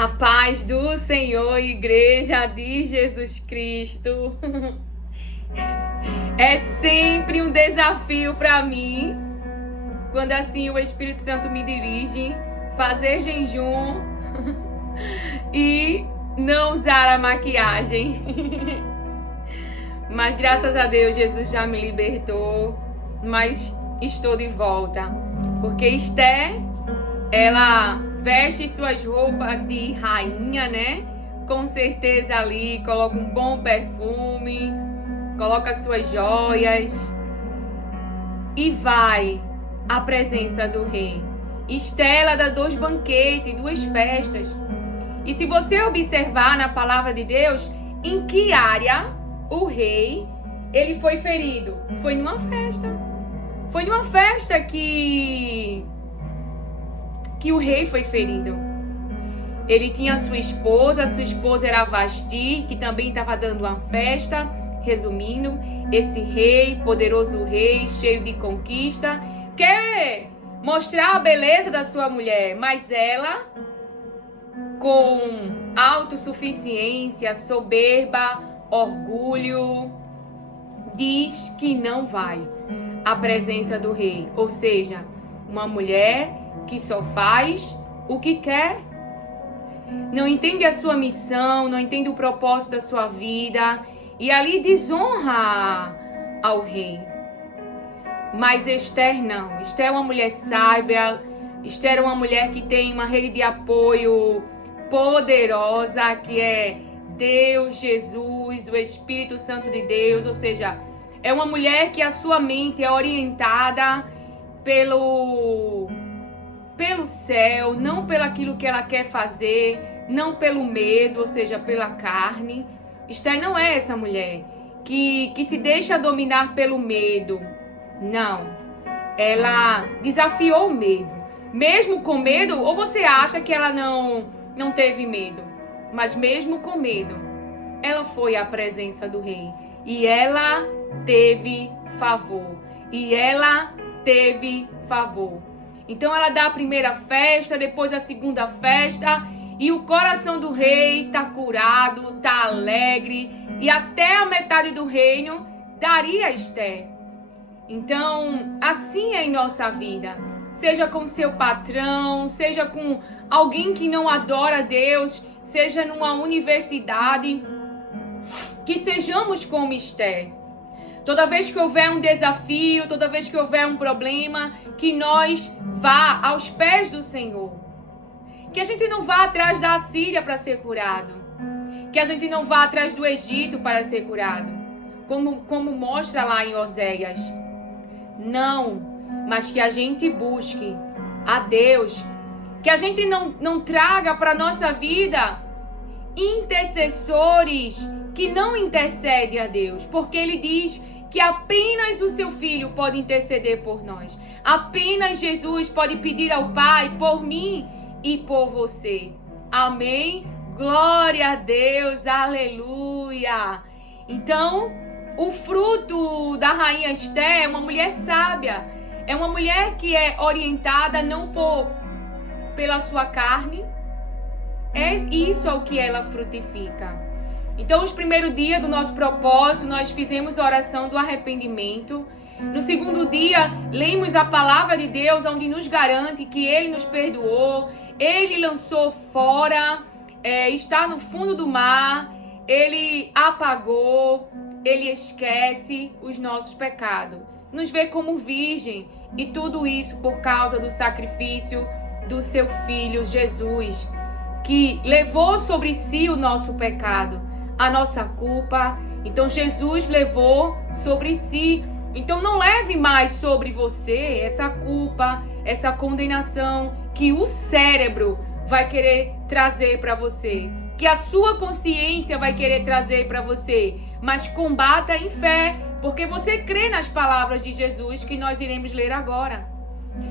A paz do Senhor, Igreja de Jesus Cristo. É sempre um desafio para mim, quando assim o Espírito Santo me dirige, fazer jejum e não usar a maquiagem. Mas graças a Deus, Jesus já me libertou, mas estou de volta. Porque Esther, ela veste suas roupas de rainha, né? Com certeza ali, coloca um bom perfume, coloca suas joias e vai à presença do rei. Esther dá 2 banquetes, 2 festas. E se você observar na palavra de Deus, em que área o rei ele foi ferido? Foi numa festa. Foi numa festa que o rei foi ferido. Ele tinha sua esposa era Vasti, que também estava dando uma festa. Resumindo, esse rei, poderoso rei, cheio de conquista, quer mostrar a beleza da sua mulher, mas ela, com autossuficiência, soberba, orgulho, diz que não vai à presença do rei. Ou seja, uma mulher que só faz o que quer, não entende a sua missão, não entende o propósito da sua vida e ali desonra ao rei. Mas Esther não. Esther é uma mulher sábia, Esther é uma mulher que tem uma rede de apoio poderosa, que é Deus, Jesus, o Espírito Santo de Deus. Ou seja, é uma mulher que a sua mente é orientada pelo céu, não pelo aquilo que ela quer fazer, não pelo medo, ou seja, pela carne. Esther não é essa mulher que se deixa dominar pelo medo. Não. Ela desafiou o medo. Mesmo com medo, ou você acha que ela não teve medo? Mas mesmo com medo, ela foi à presença do rei. E ela teve favor. Então ela dá a primeira festa, depois a segunda festa, e o coração do rei está curado, está alegre, e até a metade do reino daria a Esther. Então, assim é em nossa vida. Seja com seu patrão, seja com alguém que não adora a Deus, seja numa universidade, que sejamos como Esther. Toda vez que houver um desafio, toda vez que houver um problema, que nós vá aos pés do Senhor. Que a gente não vá atrás da Assíria para ser curado. Que a gente não vá atrás do Egito para ser curado. Como mostra lá em Oséias. Não, mas que a gente busque a Deus. Que a gente não traga para a nossa vida intercessores que não intercedem a Deus. Porque Ele diz que apenas o seu Filho pode interceder por nós. Apenas Jesus pode pedir ao Pai por mim e por você. Amém? Glória a Deus, aleluia. Então, o fruto da rainha Esther é uma mulher sábia. É uma mulher que é orientada não pela sua carne. É isso o que ela frutifica. Então, os primeiros dias do nosso propósito, nós fizemos a oração do arrependimento. No segundo dia, lemos a palavra de Deus, onde nos garante que Ele nos perdoou, Ele lançou fora, está no fundo do mar, Ele apagou, Ele esquece os nossos pecados. Nos vê como virgem, e tudo isso por causa do sacrifício do seu Filho Jesus, que levou sobre si o nosso pecado, a nossa culpa. Então Jesus levou sobre si. Então não leve mais sobre você essa culpa, essa condenação que o cérebro vai querer trazer para você, que a sua consciência vai querer trazer para você. Mas combata em fé, porque você crê nas palavras de Jesus que nós iremos ler agora.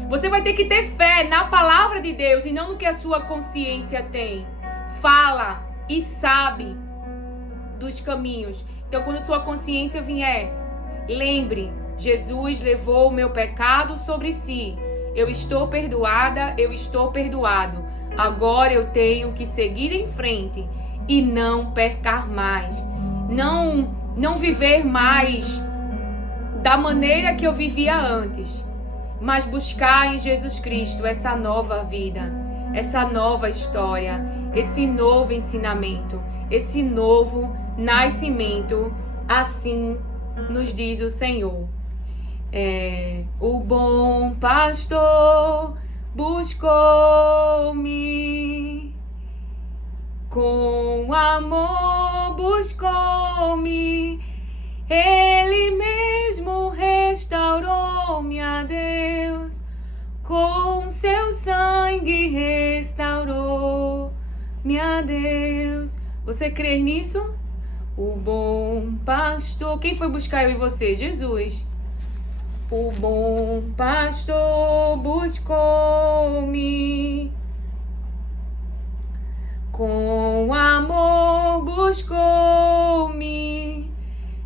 Você vai ter que ter fé na palavra de Deus e não no que a sua consciência tem. Fala e sabe dos caminhos. Então, quando sua consciência vier, lembre, Jesus levou o meu pecado sobre si. Eu estou perdoada, eu estou perdoado. Agora eu tenho que seguir em frente e não pecar mais. Não viver mais da maneira que eu vivia antes, mas buscar em Jesus Cristo essa nova vida, essa nova história, esse novo ensinamento, esse novo nascimento. Assim nos diz o Senhor. O bom pastor buscou-me, com amor buscou-me, Ele mesmo restaurou-me a Deus, com seu sangue restaurou-me a Deus. Você crê nisso? O bom pastor. Quem foi buscar eu e você? Jesus. O bom pastor buscou-me, com amor buscou-me,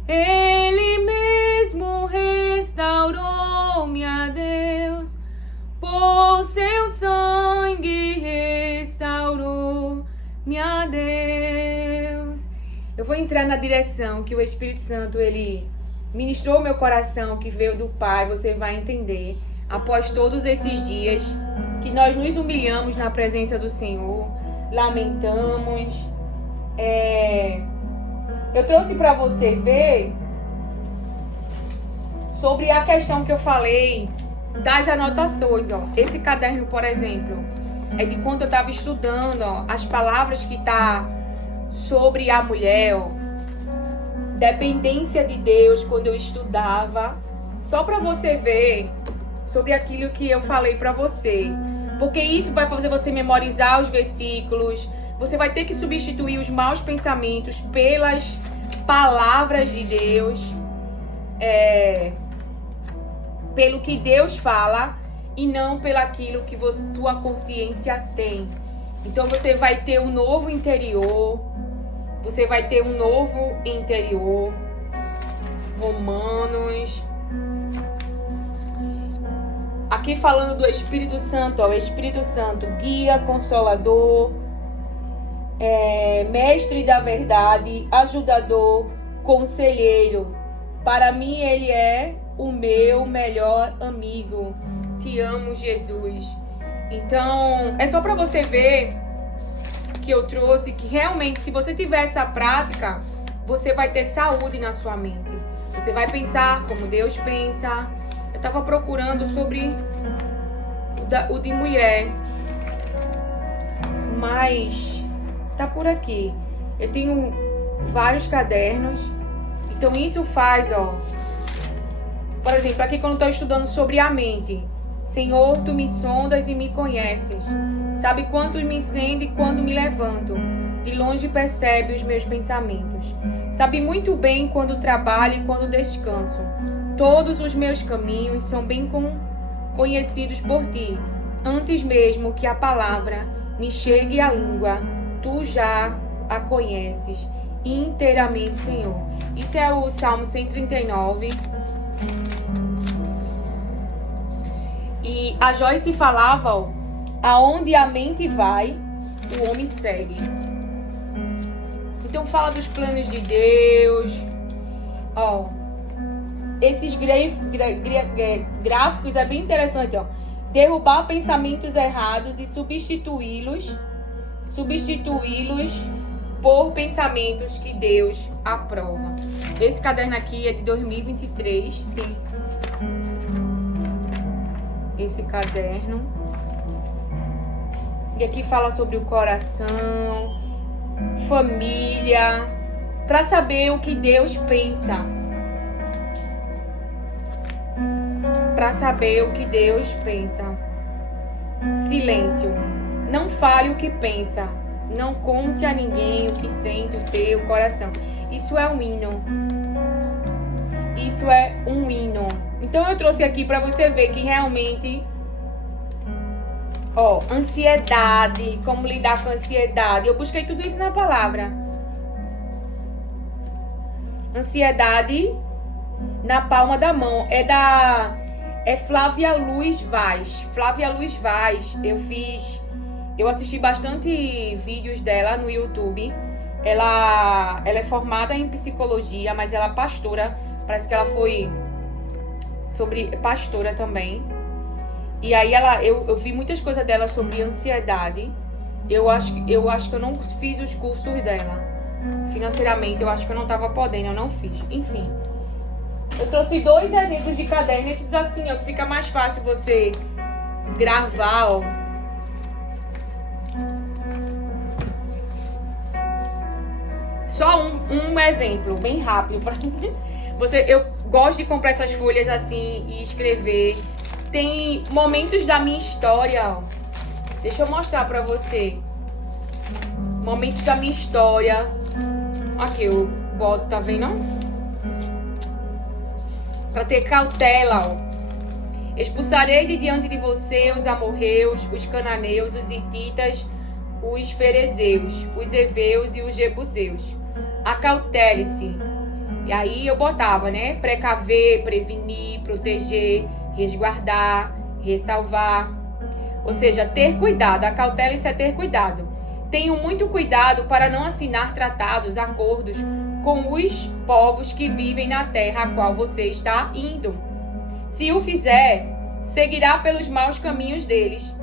Ele mesmo restaurou-me a Deus, por seu sangue restaurou-me a Deus. Eu vou entrar na direção que o Espírito Santo, ele ministrou meu coração, que veio do Pai. Você vai entender, após todos esses dias que nós nos humilhamos na presença do Senhor, lamentamos. Eu trouxe para você ver sobre a questão que eu falei das anotações. Esse caderno, por exemplo, é de quando eu estava estudando as palavras que tá sobre a mulher, dependência de Deus, quando eu estudava, só para você ver sobre aquilo que eu falei para você, porque isso vai fazer você memorizar os versículos. Você vai ter que substituir os maus pensamentos pelas palavras de Deus, pelo que Deus fala e não pelaquilo que sua consciência tem. Então você vai ter um novo interior. Você vai ter um novo interior. Romanos. Aqui falando do Espírito Santo, o Espírito Santo, guia, consolador, mestre da verdade, ajudador, conselheiro. Para mim ele é o meu melhor amigo. Te amo, Jesus. Então, é só para você ver que eu trouxe que realmente, se você tiver essa prática, você vai ter saúde na sua mente. Você vai pensar como Deus pensa. Eu estava procurando sobre o de mulher, mas tá por aqui. Eu tenho vários cadernos. Então isso faz, por exemplo, aqui quando eu estou estudando sobre a mente. Senhor, tu me sondas e me conheces. Sabe quanto me sendo e quando me levanto. De longe percebe os meus pensamentos. Sabe muito bem quando trabalho e quando descanso. Todos os meus caminhos são bem conhecidos por ti. Antes mesmo que a palavra me chegue à língua, tu já a conheces inteiramente, Senhor. Isso é o Salmo 139. E a Joyce falava, aonde a mente vai, o homem segue. Então fala dos planos de Deus. Esses gráficos é bem interessante, derrubar pensamentos errados e substituí-los por pensamentos que Deus aprova. Esse caderno aqui é de 2023. Esse caderno. E aqui fala sobre o coração, família, para saber o que Deus pensa. Para saber o que Deus pensa. Silêncio. Não fale o que pensa. Não conte a ninguém o que sente o teu coração. Isso é um hino. Isso é um hino. Então eu trouxe aqui para você ver que realmente, ansiedade, como lidar com ansiedade. Eu busquei tudo isso na palavra. Ansiedade na palma da mão. É Flávia Luz Vaz. Flávia Luz Vaz. Eu fiz Eu assisti bastante vídeos dela no YouTube. Ela é formada em psicologia, mas ela é pastora. Parece que ela foi pastora também. E aí eu vi muitas coisas dela sobre ansiedade. Eu acho que eu não fiz os cursos dela. Financeiramente, eu acho que eu não estava podendo, eu não fiz. Enfim. Eu trouxe 2 exemplos de caderno, esses assim, ó, que fica mais fácil você gravar, ó. Só um exemplo, bem rápido. Eu gosto de comprar essas folhas assim e escrever. Tem momentos da minha história, ó. Deixa eu mostrar pra você. Momentos da minha história. Aqui eu boto, tá vendo? Para ter cautela, ó. Expulsarei de diante de você os amorreus, os cananeus, os hititas, os ferezeus, os heveus e os jebuseus. Acautele-se. E aí eu botava, né? Precaver, prevenir, proteger, resguardar, ressalvar. Ou seja, ter cuidado. Acautele-se é ter cuidado. Tenham muito cuidado para não assinar tratados, acordos com os povos que vivem na terra a qual você está indo. Se o fizer, seguirá pelos maus caminhos deles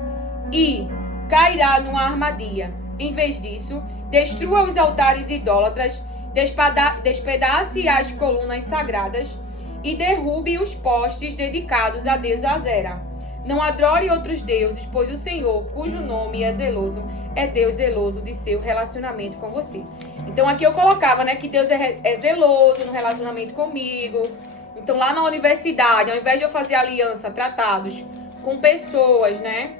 e cairá numa armadilha. Em vez disso, destrua os altares idólatras, despedace as colunas sagradas e derrube os postes dedicados a Deus Azera. Não adore outros deuses, pois o Senhor, cujo nome é Deus zeloso de seu relacionamento com você. Então aqui eu colocava, né, que Deus é zeloso no relacionamento comigo. Então lá na universidade, ao invés de eu fazer aliança, tratados com pessoas, né?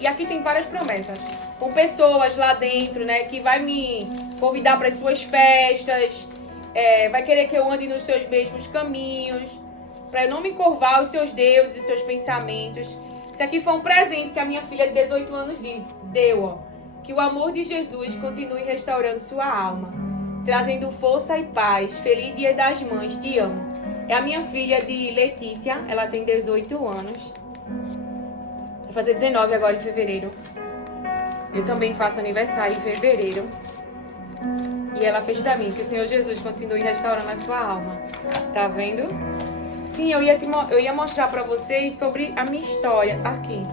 E aqui tem várias promessas. Com pessoas lá dentro, né, que vai me convidar para as suas festas, vai querer que eu ande nos seus mesmos caminhos, para eu não me curvar aos seus deuses e seus pensamentos. Isso aqui foi um presente que a minha filha de 18 anos deu, ó. Que o amor de Jesus continue restaurando sua alma, trazendo força e paz. Feliz Dia das Mães, te amo. É a minha filha de Letícia, ela tem 18 anos. Vai fazer 19 agora em fevereiro. Eu também faço aniversário em fevereiro. E ela fez pra mim, que o Senhor Jesus continue restaurando a sua alma. Tá vendo? Sim, eu ia mostrar pra vocês sobre a minha história aqui.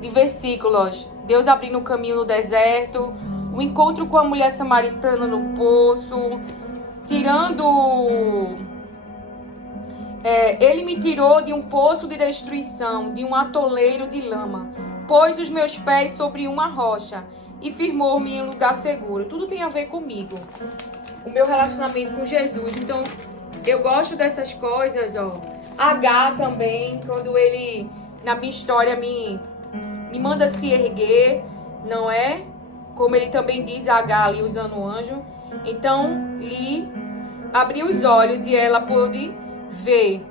De versículos. Deus abrindo o caminho no deserto, o encontro com a mulher samaritana no poço, ele me tirou de um poço de destruição, de um atoleiro de lama, pôs os meus pés sobre uma rocha e firmou-me em um lugar seguro. Tudo tem a ver comigo, o meu relacionamento com Jesus. Então eu gosto dessas coisas, ó. H também, quando ele na minha história me manda se erguer, não é? Como ele também diz a H ali usando o anjo. Então Li abriu os olhos e ela pôde ver.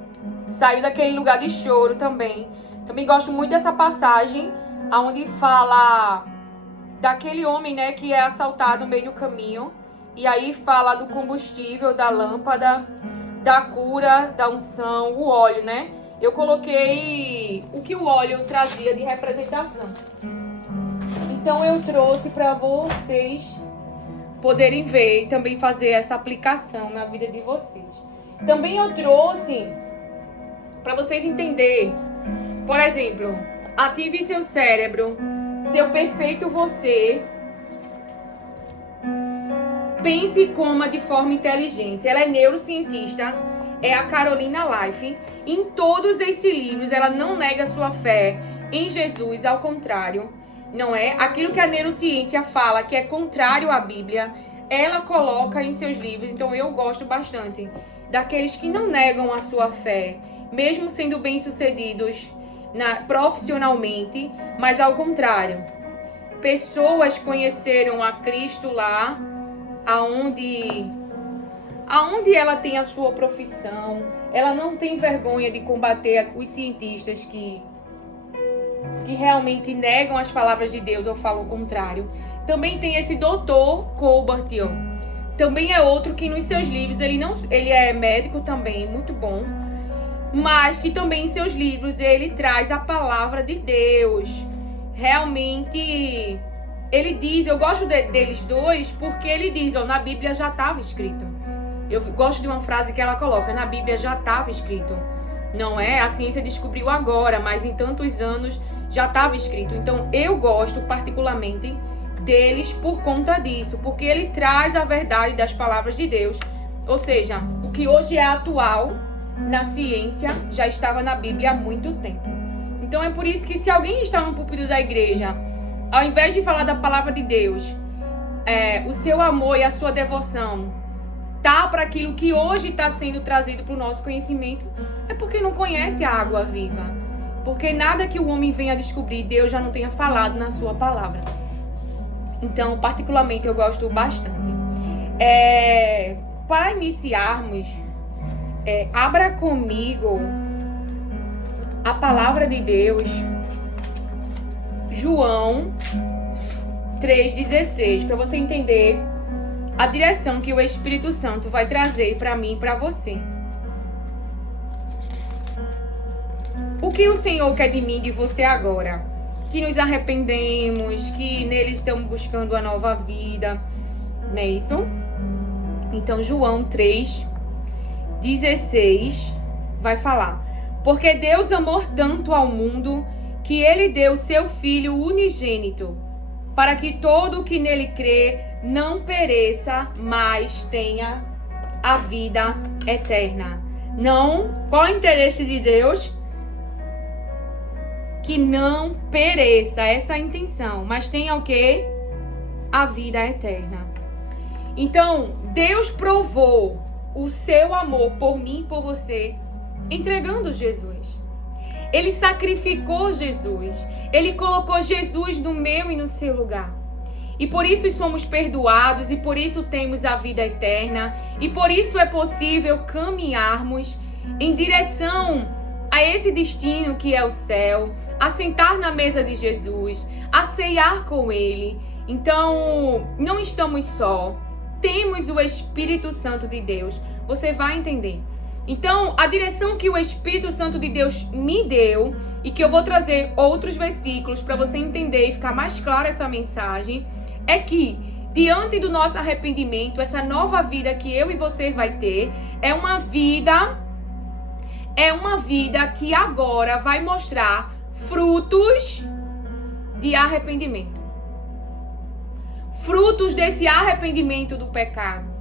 Saiu daquele lugar de choro também. Também gosto muito dessa passagem onde fala daquele homem, né, que é assaltado no meio do caminho. E aí fala do combustível, da lâmpada, da cura, da unção, o óleo, né? Eu coloquei o que o óleo trazia de representação. Então eu trouxe para vocês poderem ver e também fazer essa aplicação na vida de vocês. Também eu trouxe para vocês entenderem. Por exemplo, ative seu cérebro, seu perfeito você. Pense e coma de forma inteligente. Ela é neurocientista, é a Carolina Life. Em todos esses livros, ela não nega sua fé em Jesus, ao contrário, não é? Aquilo que a neurociência fala que é contrário à Bíblia, ela coloca em seus livros. Então eu gosto bastante daqueles que não negam a sua fé, mesmo sendo bem-sucedidos profissionalmente, mas ao contrário. Pessoas conheceram a Cristo lá, aonde ela tem a sua profissão. Ela não tem vergonha de combater os cientistas que realmente negam as palavras de Deus ou falam o contrário. Também tem esse Dr. Colbert, ó. Também é outro que nos seus livros, ele é médico também, muito bom. mas que também em seus livros ele traz a palavra de Deus. Realmente, ele diz, eu gosto deles dois porque ele diz, na Bíblia já estava escrito. Eu gosto de uma frase que ela coloca, na Bíblia já estava escrito. Não é? A ciência descobriu agora, mas em tantos anos já estava escrito. Então, eu gosto particularmente deles por conta disso, porque ele traz a verdade das palavras de Deus. Ou seja, o que hoje é atual na ciência já estava na Bíblia há muito tempo. Então, é por isso que se alguém está no púlpito da igreja, ao invés de falar da palavra de Deus, o seu amor e a sua devoção tá para aquilo que hoje está sendo trazido para o nosso conhecimento, é porque não conhece a água viva. Porque nada que o homem venha descobrir, Deus já não tenha falado na sua palavra. Então, particularmente, eu gosto bastante. Para iniciarmos, abra comigo a palavra de Deus, João 3,16, para você entender a direção que o Espírito Santo vai trazer para mim e para você. O que o Senhor quer de mim e de você agora? Que nos arrependemos, que nele estamos buscando a nova vida. Não é isso? Então, João 3,16 vai falar. Porque Deus amou tanto ao mundo que ele deu seu Filho unigênito, para que todo o que nele crê não pereça, mas tenha a vida eterna. Não, qual é o interesse de Deus? Que não pereça, essa é a intenção, mas tenha o quê? A vida eterna. Então, Deus provou o seu amor por mim e por você, entregando Jesus. Ele sacrificou Jesus. Ele colocou Jesus no meu e no seu lugar. E por isso somos perdoados, e por isso temos a vida eterna, e por isso é possível caminharmos em direção a esse destino que é o céu, a sentar na mesa de Jesus, a ceiar com Ele. Então, não estamos só, temos o Espírito Santo de Deus. Você vai entender. Então, a direção que o Espírito Santo de Deus me deu, e que eu vou trazer outros versículos para você entender e ficar mais clara essa mensagem, é que, diante do nosso arrependimento, essa nova vida que eu e você vai ter, é uma vida que agora vai mostrar frutos de arrependimento. Frutos desse arrependimento do pecado.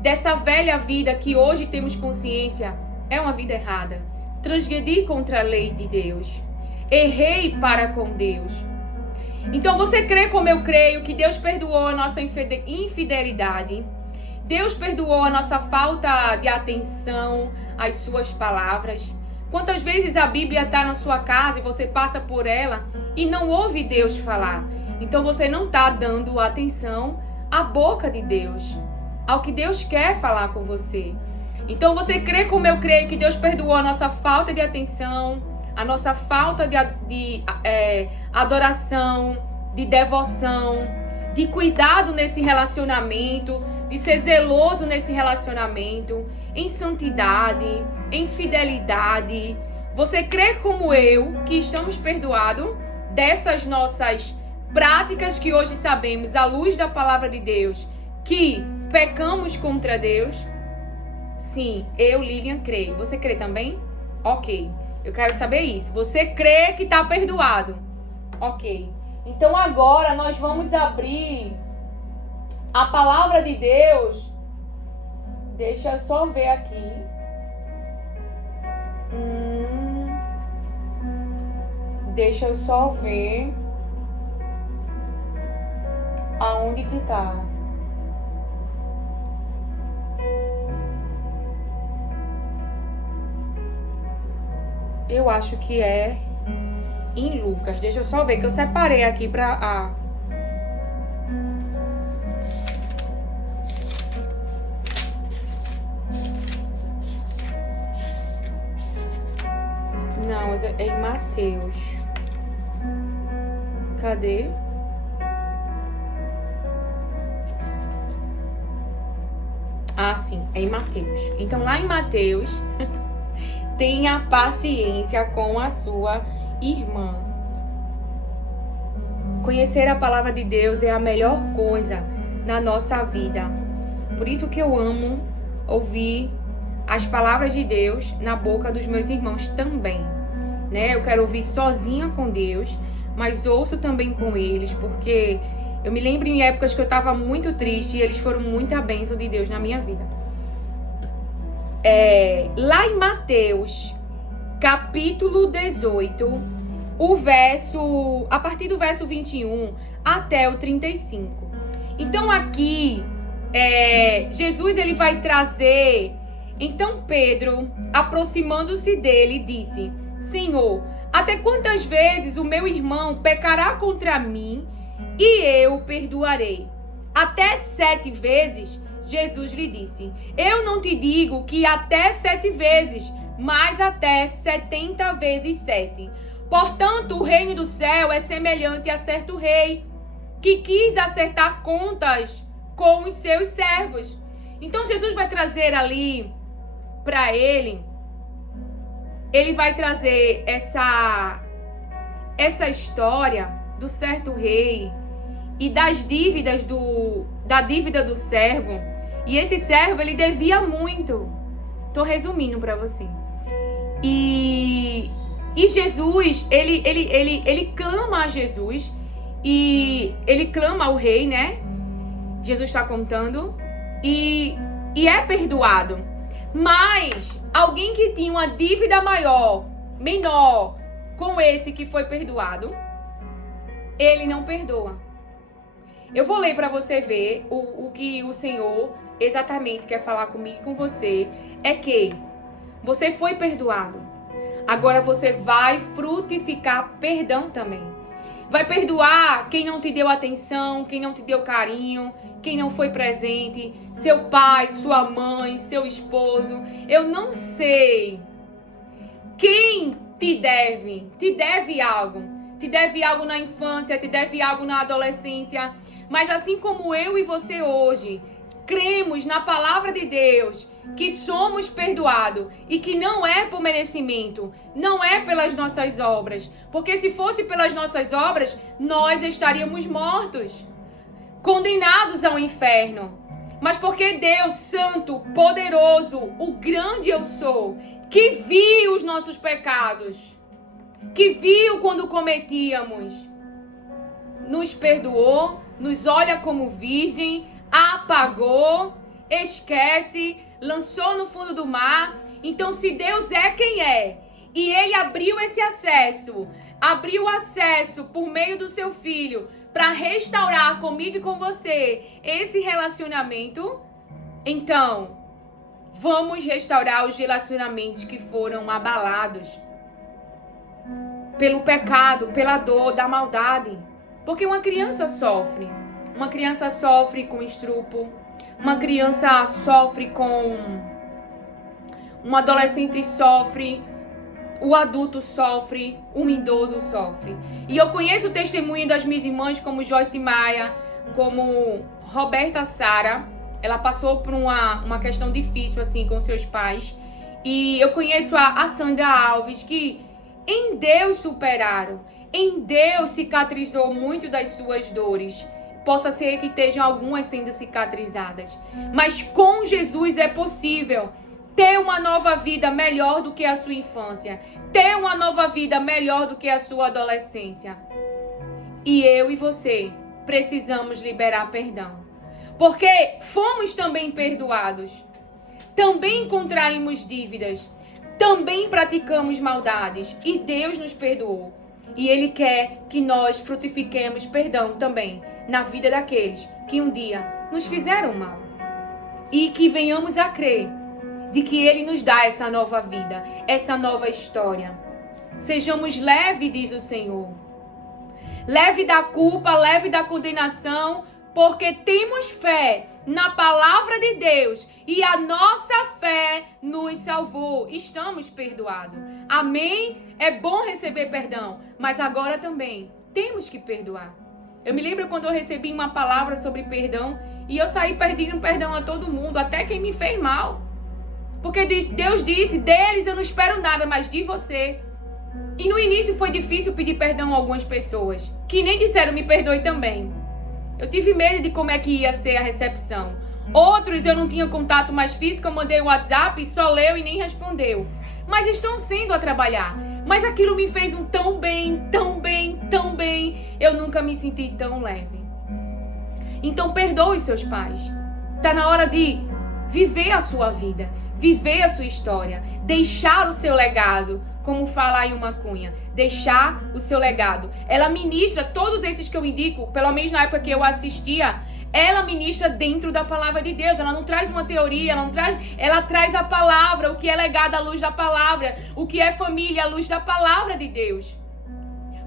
Dessa velha vida que hoje temos consciência é uma vida errada. Transgredi contra a lei de Deus. Errei para com Deus. Então você crê como eu creio que Deus perdoou a nossa infidelidade. Deus perdoou a nossa falta de atenção às suas palavras. Quantas vezes a Bíblia está na sua casa e você passa por ela e não ouve Deus falar? Então você não está dando atenção à boca de Deus, ao que Deus quer falar com você. Então você crê como eu creio que Deus perdoou a nossa falta de atenção, a nossa falta de adoração, de devoção, de cuidado nesse relacionamento, de ser zeloso nesse relacionamento, em santidade, em fidelidade. Você crê como eu que estamos perdoados dessas nossas práticas que hoje sabemos, à luz da palavra de Deus, que pecamos contra Deus? Sim, eu, Lilian, creio. Você crê também? Ok. Eu quero saber isso. Você crê que está perdoado? Ok. Então agora nós vamos abrir a palavra de Deus. Deixa eu só ver aqui. Deixa eu só ver aonde que tá. Eu acho que é em Lucas. Deixa eu só ver, que eu separei aqui pra... Não, é em Mateus. Cadê? Ah, sim, é em Mateus. Então, lá em Mateus tenha paciência com a sua irmã. Conhecer a palavra de Deus é a melhor coisa na nossa vida. Por isso que eu amo ouvir as palavras de Deus na boca dos meus irmãos também, né? Eu quero ouvir sozinha com Deus, mas ouço também com eles, porque eu me lembro em épocas que eu estava muito triste e eles foram muita bênção de Deus na minha vida. Lá em Mateus, capítulo 18, a partir do verso 21 até o 35. Então aqui, Jesus ele vai trazer... Então Pedro, aproximando-se dele, disse: Senhor, até quantas vezes o meu irmão pecará contra mim e eu o perdoarei? Até 7 vezes? Jesus lhe disse: Eu não te digo que até 7 vezes, mas até 70 vezes 7. Portanto, o reino do céu é semelhante a certo rei que quis acertar contas com os seus servos. Então Jesus vai trazer ali para ele vai trazer essa história do certo rei e das dívidas da dívida do servo. E esse servo, ele devia muito. Tô resumindo para você. E Jesus, ele clama a Jesus e ele clama ao rei, né? Jesus está contando e é perdoado. Mas alguém que tinha uma dívida menor com esse que foi perdoado, ele não perdoa. Eu vou ler para você ver o que o Senhor exatamente quer falar comigo e com você. É que você foi perdoado. Agora você vai frutificar perdão também. Vai perdoar quem não te deu atenção, quem não te deu carinho, quem não foi presente, seu pai, sua mãe, seu esposo. Eu não sei quem te deve algo. Te deve algo na infância, te deve algo na adolescência. Mas assim como eu e você hoje cremos na palavra de Deus, que somos perdoados e que não é por merecimento, não é pelas nossas obras. Porque se fosse pelas nossas obras, nós estaríamos mortos, condenados ao inferno. Mas porque Deus, santo, poderoso, o grande eu sou, que viu os nossos pecados, que viu quando cometíamos, nos perdoou, nos olha como virgem, apagou, esquece, lançou no fundo do mar. Então, se Deus é quem é, e Ele abriu esse acesso, abriu o acesso por meio do seu Filho, para restaurar comigo e com você esse relacionamento, então, vamos restaurar os relacionamentos que foram abalados pelo pecado, pela dor, da maldade. Porque uma criança sofre. Uma criança sofre com estrupo. Uma criança sofre com... Um adolescente sofre. O adulto sofre. Um idoso sofre. E eu conheço o testemunho das minhas irmãs, como Joyce Maia, como Roberta Sara. Ela passou por uma questão difícil, assim, com seus pais. E eu conheço a Sandra Alves, que em Deus superaram. Em Deus cicatrizou muito das suas dores. Possa ser que estejam algumas sendo cicatrizadas. Mas com Jesus é possível ter uma nova vida melhor do que a sua infância. Ter uma nova vida melhor do que a sua adolescência. E eu e você precisamos liberar perdão. Porque fomos também perdoados. Também contraímos dívidas. Também praticamos maldades. E Deus nos perdoou. E Ele quer que nós frutifiquemos perdão também na vida daqueles que um dia nos fizeram mal. E que venhamos a crer de que Ele nos dá essa nova vida, essa nova história. Sejamos leves, diz o Senhor. Leve da culpa, leve da condenação, porque temos fé na palavra de Deus e a nossa fé nos salvou. Estamos perdoados. Amém? É bom receber perdão, mas agora também temos que perdoar. Eu me lembro quando eu recebi uma palavra sobre perdão e eu saí pedindo perdão a todo mundo, até quem me fez mal. Porque Deus disse, deles eu não espero nada, mas de você. E no início foi difícil pedir perdão a algumas pessoas, que nem disseram me perdoe também. Eu tive medo de como é que ia ser a recepção. Outros eu não tinha contato mais físico, eu mandei o WhatsApp e só leu e nem respondeu. Mas estão sendo a trabalhar. Mas aquilo me fez um tão bem, tão bem, tão bem. Eu nunca me senti tão leve. Então perdoe seus pais. Está na hora de viver a sua vida, viver a sua história, deixar o seu legado, como fala aí uma cunha, deixar o seu legado. Ela ministra todos esses que eu indico, pelo menos na época que eu assistia, ela ministra dentro da palavra de Deus. Ela não traz uma teoria, ela traz a palavra, o que é legado à luz da palavra, o que é família à luz da palavra de Deus.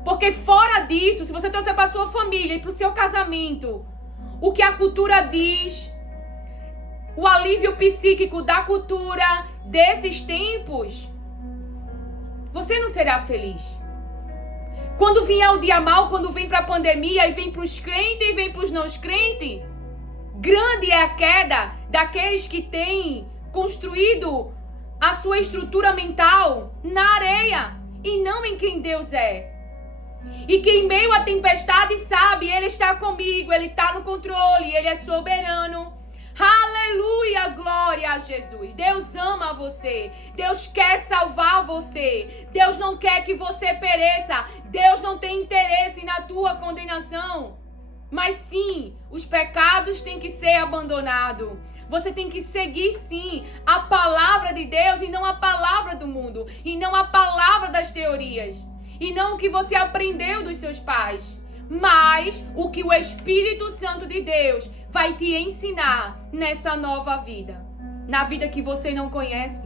Porque fora disso, se você trouxer para a sua família e para o seu casamento, o que a cultura diz, o alívio psíquico da cultura desses tempos, você não será feliz. Quando vier o dia mal, quando vem para a pandemia e vem para os crentes e vem para os não crentes, grande é a queda daqueles que têm construído a sua estrutura mental na areia e não em quem Deus é. E que em meio à tempestade sabe, Ele está comigo, Ele está no controle, Ele é soberano. Aleluia, glória a Jesus. Deus ama você. Deus quer salvar você. Deus não quer que você pereça. Deus não tem interesse na tua condenação. Mas sim, os pecados têm que ser abandonados. Você tem que seguir sim a palavra de Deus e não a palavra do mundo. E não a palavra das teorias. E não o que você aprendeu dos seus pais. Mas o que o Espírito Santo de Deus vai te ensinar nessa nova vida. Na vida que você não conhece.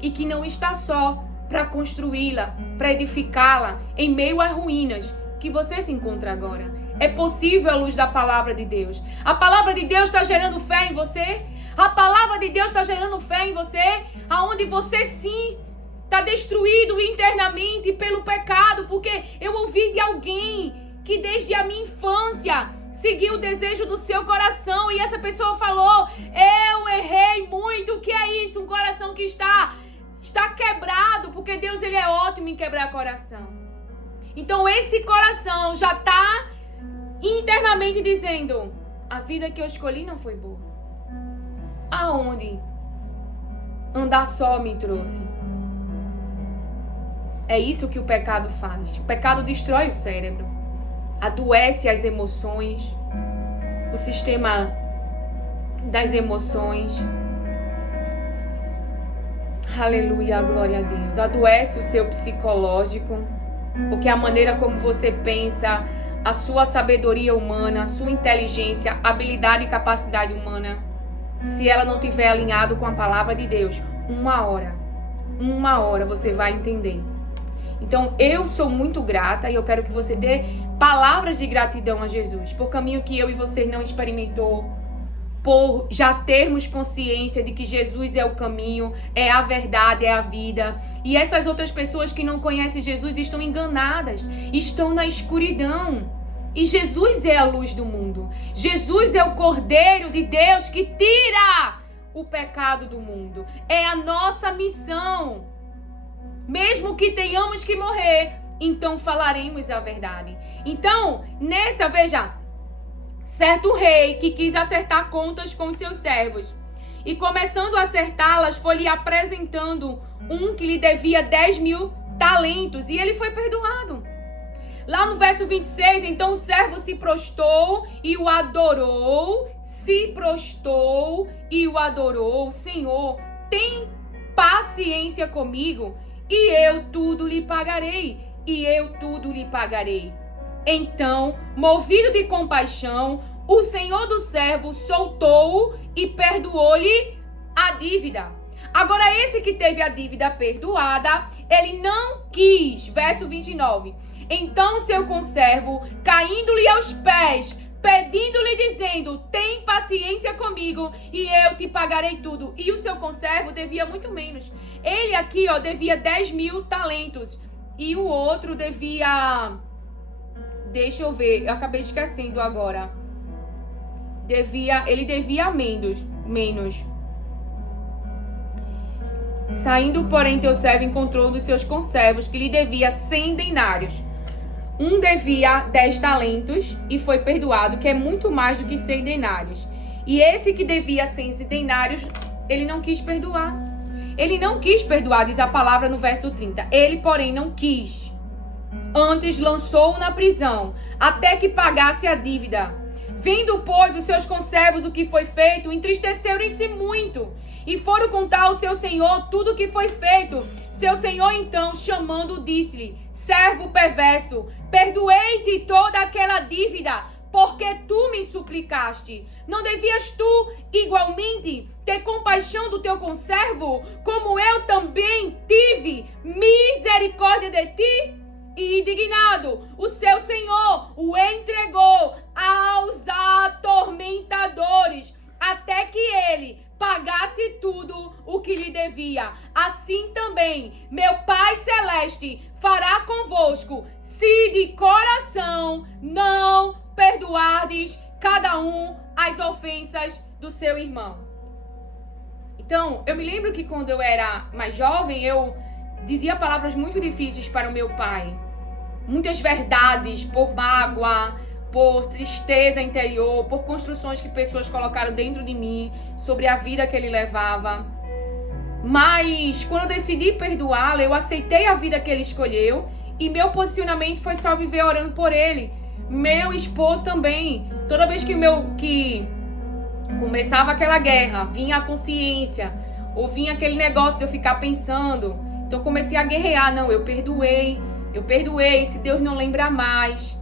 E que não está só para construí-la, para edificá-la em meio a ruínas que você se encontra agora. É possível à luz da palavra de Deus. A palavra de Deus está gerando fé em você? A palavra de Deus está gerando fé em você? Aonde você sim está destruído internamente pelo pecado? Porque eu ouvi de alguém que desde a minha infância seguiu o desejo do seu coração e essa pessoa falou, eu errei muito. O que é isso? Um coração que está quebrado, porque Deus ele é ótimo em quebrar coração. Então esse coração já está internamente dizendo, a vida que eu escolhi não foi boa. Aonde andar só me trouxe? É isso que o pecado faz. O pecado destrói o cérebro. Adoece as emoções, o sistema das emoções. Aleluia, glória a Deus. Adoece o seu psicológico, porque a maneira como você pensa, a sua sabedoria humana, a sua inteligência, habilidade e capacidade humana, se ela não estiver alinhado com a palavra de Deus, uma hora você vai entender. Então, eu sou muito grata e eu quero que você dê palavras de gratidão a Jesus, por caminho que eu e você não experimentou, por já termos consciência de que Jesus é o caminho, é a verdade, é a vida. E essas outras pessoas que não conhecem Jesus estão enganadas, estão na escuridão. E Jesus é a luz do mundo. Jesus é o Cordeiro de Deus que tira o pecado do mundo. É a nossa missão. Mesmo que tenhamos que morrer, então falaremos a verdade. Então, veja, certo rei que quis acertar contas com os seus servos. E começando a acertá-las, foi lhe apresentando um que lhe devia 10.000 talentos. E ele foi perdoado. Lá no verso 26, então o servo se prostrou e o adorou. Se prostrou e o adorou. Senhor, tem paciência comigo e eu tudo lhe pagarei. E eu tudo lhe pagarei. Então, movido de compaixão, o senhor do servo soltou-o e perdoou-lhe a dívida. Agora, esse que teve a dívida perdoada, ele não quis. Verso 29. Então, seu conservo, caindo-lhe aos pés, pedindo-lhe, dizendo, tem paciência comigo e eu te pagarei tudo. E o seu conservo devia muito menos. Ele aqui, devia 10.000 talentos. E o outro devia... Deixa eu ver, eu acabei esquecendo agora. Ele devia menos. Saindo, porém, teu servo encontrou um dos seus conservos que lhe devia 100 denários. Um devia 10 talentos e foi perdoado, que é muito mais do que 100 denários. E esse que devia 100 denários, ele não quis perdoar. Ele não quis perdoar, diz a palavra no verso 30. Ele, porém, não quis. Antes lançou-o na prisão, até que pagasse a dívida. Vendo, pois, os seus conservos o que foi feito, entristeceram-se muito, e foram contar ao seu senhor tudo o que foi feito. Seu senhor, então, chamando, disse-lhe: servo perverso, perdoei-te toda aquela dívida, porque tu me suplicaste. Não devias tu, igualmente, ter compaixão do teu conservo, como eu também tive misericórdia de ti? E indignado, o seu senhor o entregou aos atormentadores, até que ele pagasse tudo o que lhe devia. Assim também, meu Pai Celeste fará convosco, se de coração não perdoardes cada um as ofensas do seu irmão. Então, eu me lembro que quando eu era mais jovem, eu dizia palavras muito difíceis para o meu pai. Muitas verdades por mágoa, por tristeza interior, por construções que pessoas colocaram dentro de mim sobre a vida que ele levava. Mas quando eu decidi perdoá-lo, eu aceitei a vida que ele escolheu e meu posicionamento foi só viver orando por ele. Meu esposo também. Toda vez que começava aquela guerra, vinha a consciência, ou vinha aquele negócio de eu ficar pensando. Então eu comecei a guerrear. Não, eu perdoei. Se Deus não lembra mais,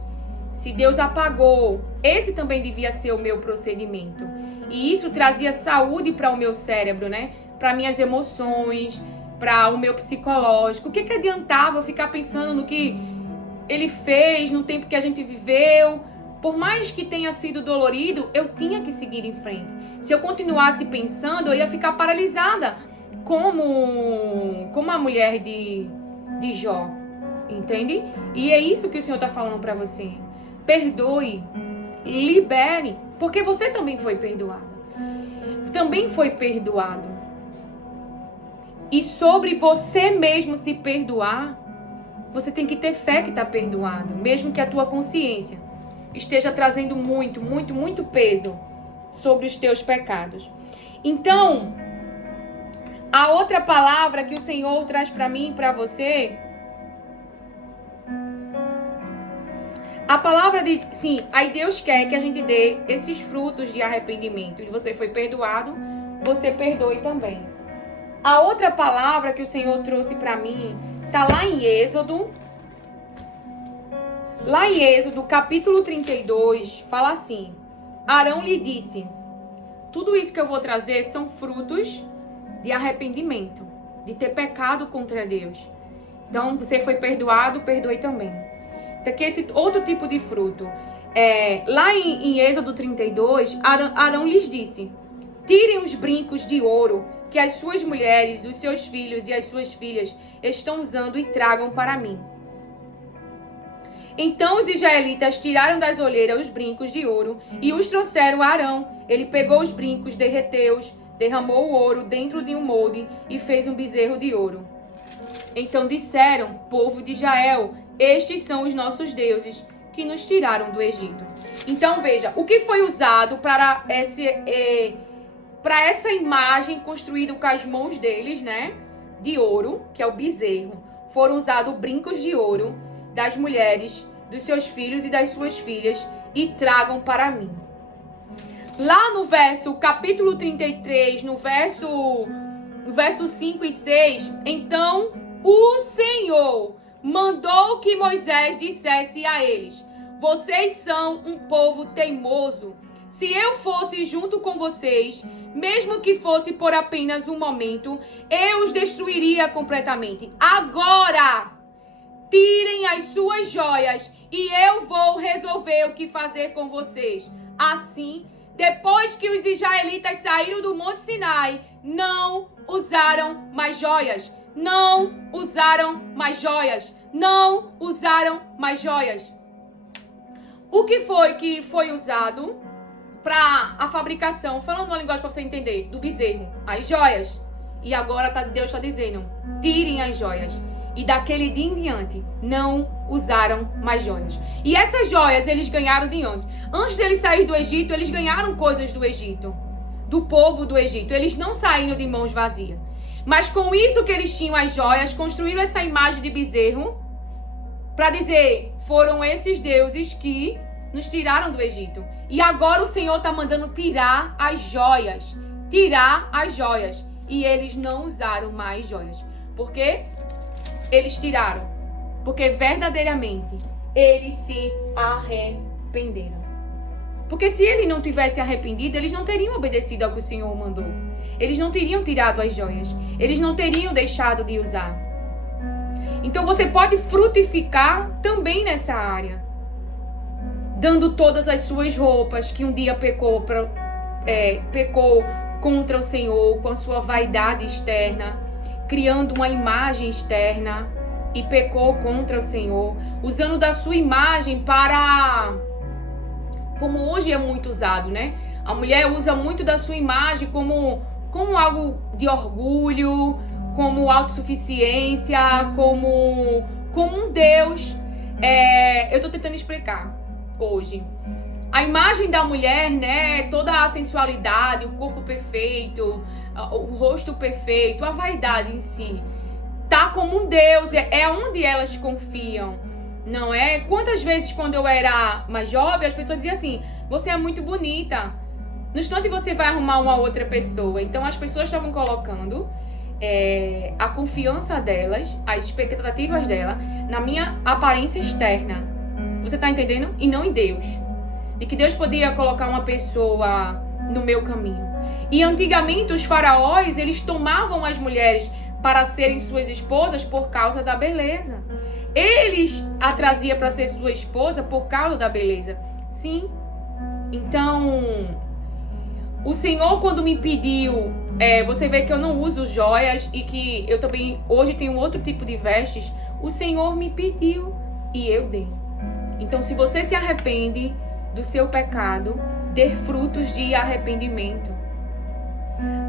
se Deus apagou, esse também devia ser o meu procedimento. E isso trazia saúde para o meu cérebro, né? Para minhas emoções, para o meu psicológico. O que adiantava eu ficar pensando no que ele fez, no tempo que a gente viveu? Por mais que tenha sido dolorido, eu tinha que seguir em frente. Se eu continuasse pensando, eu ia ficar paralisada, como a mulher de Jó. Entende? E é isso que o Senhor está falando para você. Perdoe, libere, porque você também foi perdoado. Também foi perdoado. E sobre você mesmo se perdoar, você tem que ter fé que está perdoado, mesmo que a tua consciência esteja trazendo muito peso sobre os teus pecados. Então, a outra palavra que o Senhor traz para mim e para você, a palavra de... Sim, aí Deus quer que a gente dê esses frutos de arrependimento. E você foi perdoado, você perdoe também. A outra palavra que o Senhor trouxe para mim está lá em Êxodo. Lá em Êxodo, capítulo 32, fala assim: Arão lhe disse: tudo isso que eu vou trazer são frutos de arrependimento, de ter pecado contra Deus. Então, você foi perdoado, perdoe também. Então, aqui esse outro tipo de fruto. Lá em Êxodo 32, Arão lhes disse: tirem os brincos de ouro que as suas mulheres, os seus filhos e as suas filhas estão usando e tragam para mim. Então os israelitas tiraram das olheiras os brincos de ouro e os trouxeram a Arão. Ele pegou os brincos, derreteu-os, derramou o ouro dentro de um molde e fez um bezerro de ouro. Então disseram, povo de Israel: estes são os nossos deuses que nos tiraram do Egito. Então veja, o que foi usado para essa imagem construída com as mãos deles, né? De ouro, que é o bezerro. Foram usados brincos de ouro das mulheres, dos seus filhos e das suas filhas, e tragam para mim. Lá no capítulo 33, no verso 5 e 6, então o Senhor mandou que Moisés dissesse a eles: vocês são um povo teimoso. Se eu fosse junto com vocês, mesmo que fosse por apenas um momento, eu os destruiria completamente. Agora, tirem as suas joias e eu vou resolver o que fazer com vocês. Assim, depois que os israelitas saíram do Monte Sinai, não usaram mais joias. Não usaram mais joias. Não usaram mais joias. O que foi usado para a fabricação, falando uma linguagem para você entender, do bezerro? As joias. E agora Deus está dizendo, tirem as joias. E daquele dia em diante, não usaram mais joias. E essas joias eles ganharam de onde? Antes deles saírem do Egito, eles ganharam coisas do Egito. Do povo do Egito. Eles não saíram de mãos vazias. Mas com isso que eles tinham as joias, construíram essa imagem de bezerro para dizer, foram esses deuses que nos tiraram do Egito. E agora o Senhor está mandando tirar as joias. Tirar as joias. E eles não usaram mais joias. Por quê? Eles tiraram. Porque verdadeiramente eles se arrependeram. Porque se ele não tivesse arrependido, eles não teriam obedecido ao que o Senhor mandou. Eles não teriam tirado as joias. Eles não teriam deixado de usar. Então você pode frutificar também nessa área. Dando todas as suas roupas que um dia pecou contra o Senhor, com a sua vaidade externa, criando uma imagem externa e pecou contra o Senhor, usando da sua imagem para... Como hoje é muito usado, né? A mulher usa muito da sua imagem como algo de orgulho, como autossuficiência, como um Deus. Eu estou tentando explicar hoje. A imagem da mulher, né? Toda a sensualidade, o corpo perfeito, o rosto perfeito, a vaidade em si. Tá como um Deus, é onde elas confiam, não é? Quantas vezes quando eu era mais jovem, as pessoas diziam assim, você é muito bonita. No instante você vai arrumar uma outra pessoa. Então as pessoas estavam colocando a confiança delas, as expectativas dela, na minha aparência externa. Você tá entendendo? E não em Deus. De que Deus podia colocar uma pessoa no meu caminho. E antigamente os faraós, eles tomavam as mulheres para serem suas esposas por causa da beleza. Eles a traziam para ser sua esposa por causa da beleza. Sim. Então, o Senhor quando me pediu, você vê que eu não uso joias e que eu também hoje tenho outro tipo de vestes. O Senhor me pediu e eu dei. Então, se você se arrepende do seu pecado, dê frutos de arrependimento.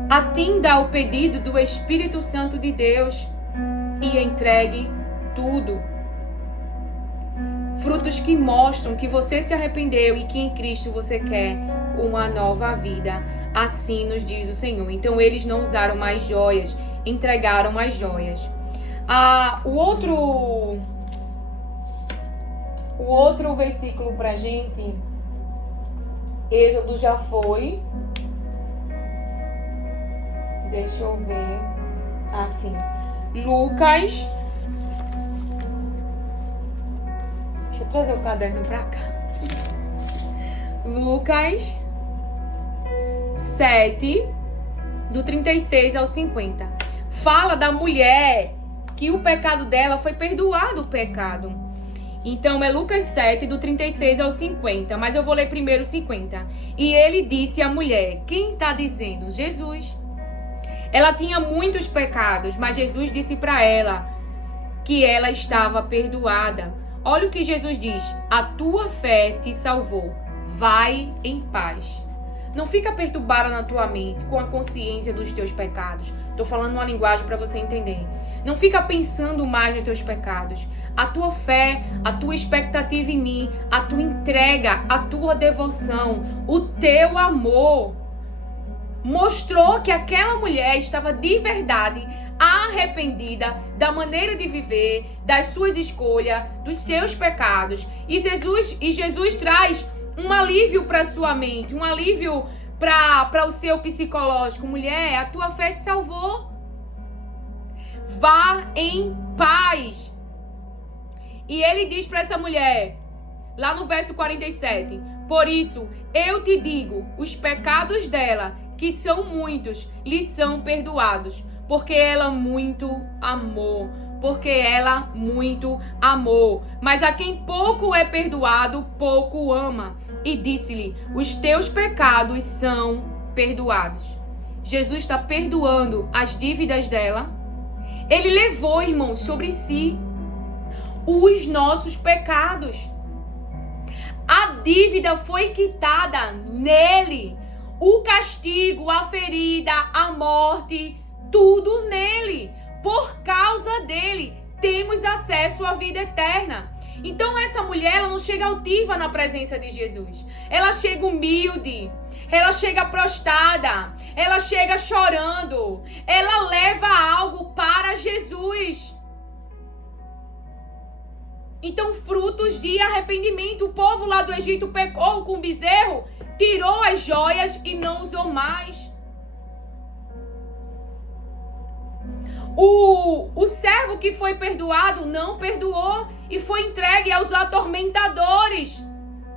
Atenda ao pedido do Espírito Santo de Deus e entregue tudo. Frutos que mostram que você se arrependeu e que em Cristo você quer uma nova vida. Assim nos diz o Senhor. Então eles não usaram mais joias, entregaram as joias. O outro versículo pra gente, Êxodo já foi. Deixa eu ver. Assim. Lucas. Deixa eu trazer o caderno pra cá. Lucas 7, do 36 ao 50. Fala da mulher que o pecado dela foi perdoado o pecado. Então é Lucas 7, do 36 ao 50. Mas eu vou ler primeiro o 50. E ele disse à mulher, quem está dizendo? Jesus. Ela tinha muitos pecados, mas Jesus disse para ela que ela estava perdoada. Olha o que Jesus diz. A tua fé te salvou. Vai em paz. Não fica perturbada na tua mente com a consciência dos teus pecados. Estou falando uma linguagem para você entender. Não fica pensando mais nos teus pecados. A tua fé, a tua expectativa em mim, a tua entrega, a tua devoção, o teu amor mostrou que aquela mulher estava de verdade arrependida da maneira de viver, das suas escolhas, dos seus pecados. E Jesus traz um alívio para sua mente, um alívio para o seu psicológico. Mulher, a tua fé te salvou. Vá em paz. E ele diz para essa mulher, lá no verso 47, por isso eu te digo, os pecados dela, que são muitos, lhe são perdoados, porque ela muito amou. Porque ela muito amou. Mas a quem pouco é perdoado, pouco ama. E disse-lhe, os teus pecados são perdoados. Jesus está perdoando as dívidas dela. Ele levou, irmãos, sobre si os nossos pecados. A dívida foi quitada nele. O castigo, a ferida, a morte, tudo nele. Por causa dele, temos acesso à vida eterna. Então essa mulher, ela não chega altiva na presença de Jesus. Ela chega humilde. Ela chega prostrada. Ela chega chorando. Ela leva algo para Jesus. Então, frutos de arrependimento. O povo lá do Egito pecou com o bezerro, tirou as joias e não usou mais. O servo que foi perdoado não perdoou e foi entregue aos atormentadores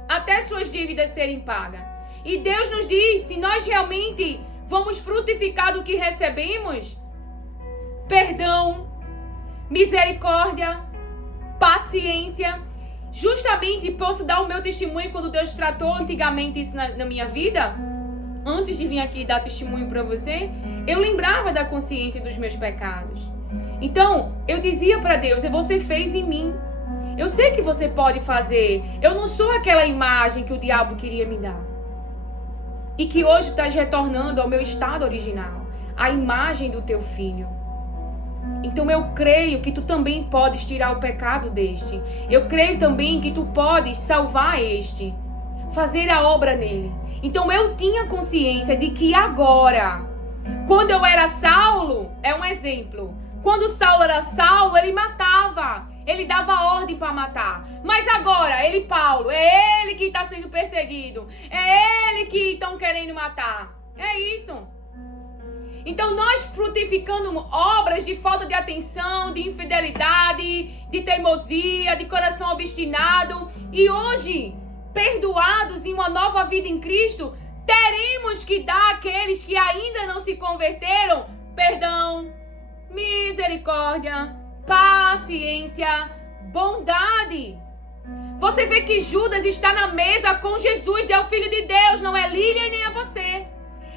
até suas dívidas serem pagas. E Deus nos diz, se nós realmente vamos frutificar do que recebemos, perdão, misericórdia, paciência. Justamente posso dar o meu testemunho quando Deus tratou antigamente isso na minha vida. Antes de vir aqui dar testemunho para você, eu lembrava da consciência dos meus pecados. Então, eu dizia para Deus, você fez em mim. Eu sei que você pode fazer. Eu não sou aquela imagem que o diabo queria me dar. E que hoje estás retornando ao meu estado original. A imagem do teu filho. Então eu creio que tu também podes tirar o pecado deste. Eu creio também que tu podes salvar este. Fazer a obra nele. Então eu tinha consciência de que agora, quando eu era Saulo, é um exemplo. Quando Saulo era Saulo, ele matava. Ele dava ordem para matar. Mas agora, ele, Paulo, é ele que está sendo perseguido. É ele que estão querendo matar. É isso. Então nós frutificando obras de falta de atenção, de infidelidade, de teimosia, de coração obstinado. E hoje, perdoados em uma nova vida em Cristo, teremos que dar àqueles que ainda não se converteram perdão, misericórdia, paciência, bondade. Você vê que Judas está na mesa com Jesus, é o Filho de Deus, não é Lília nem é você.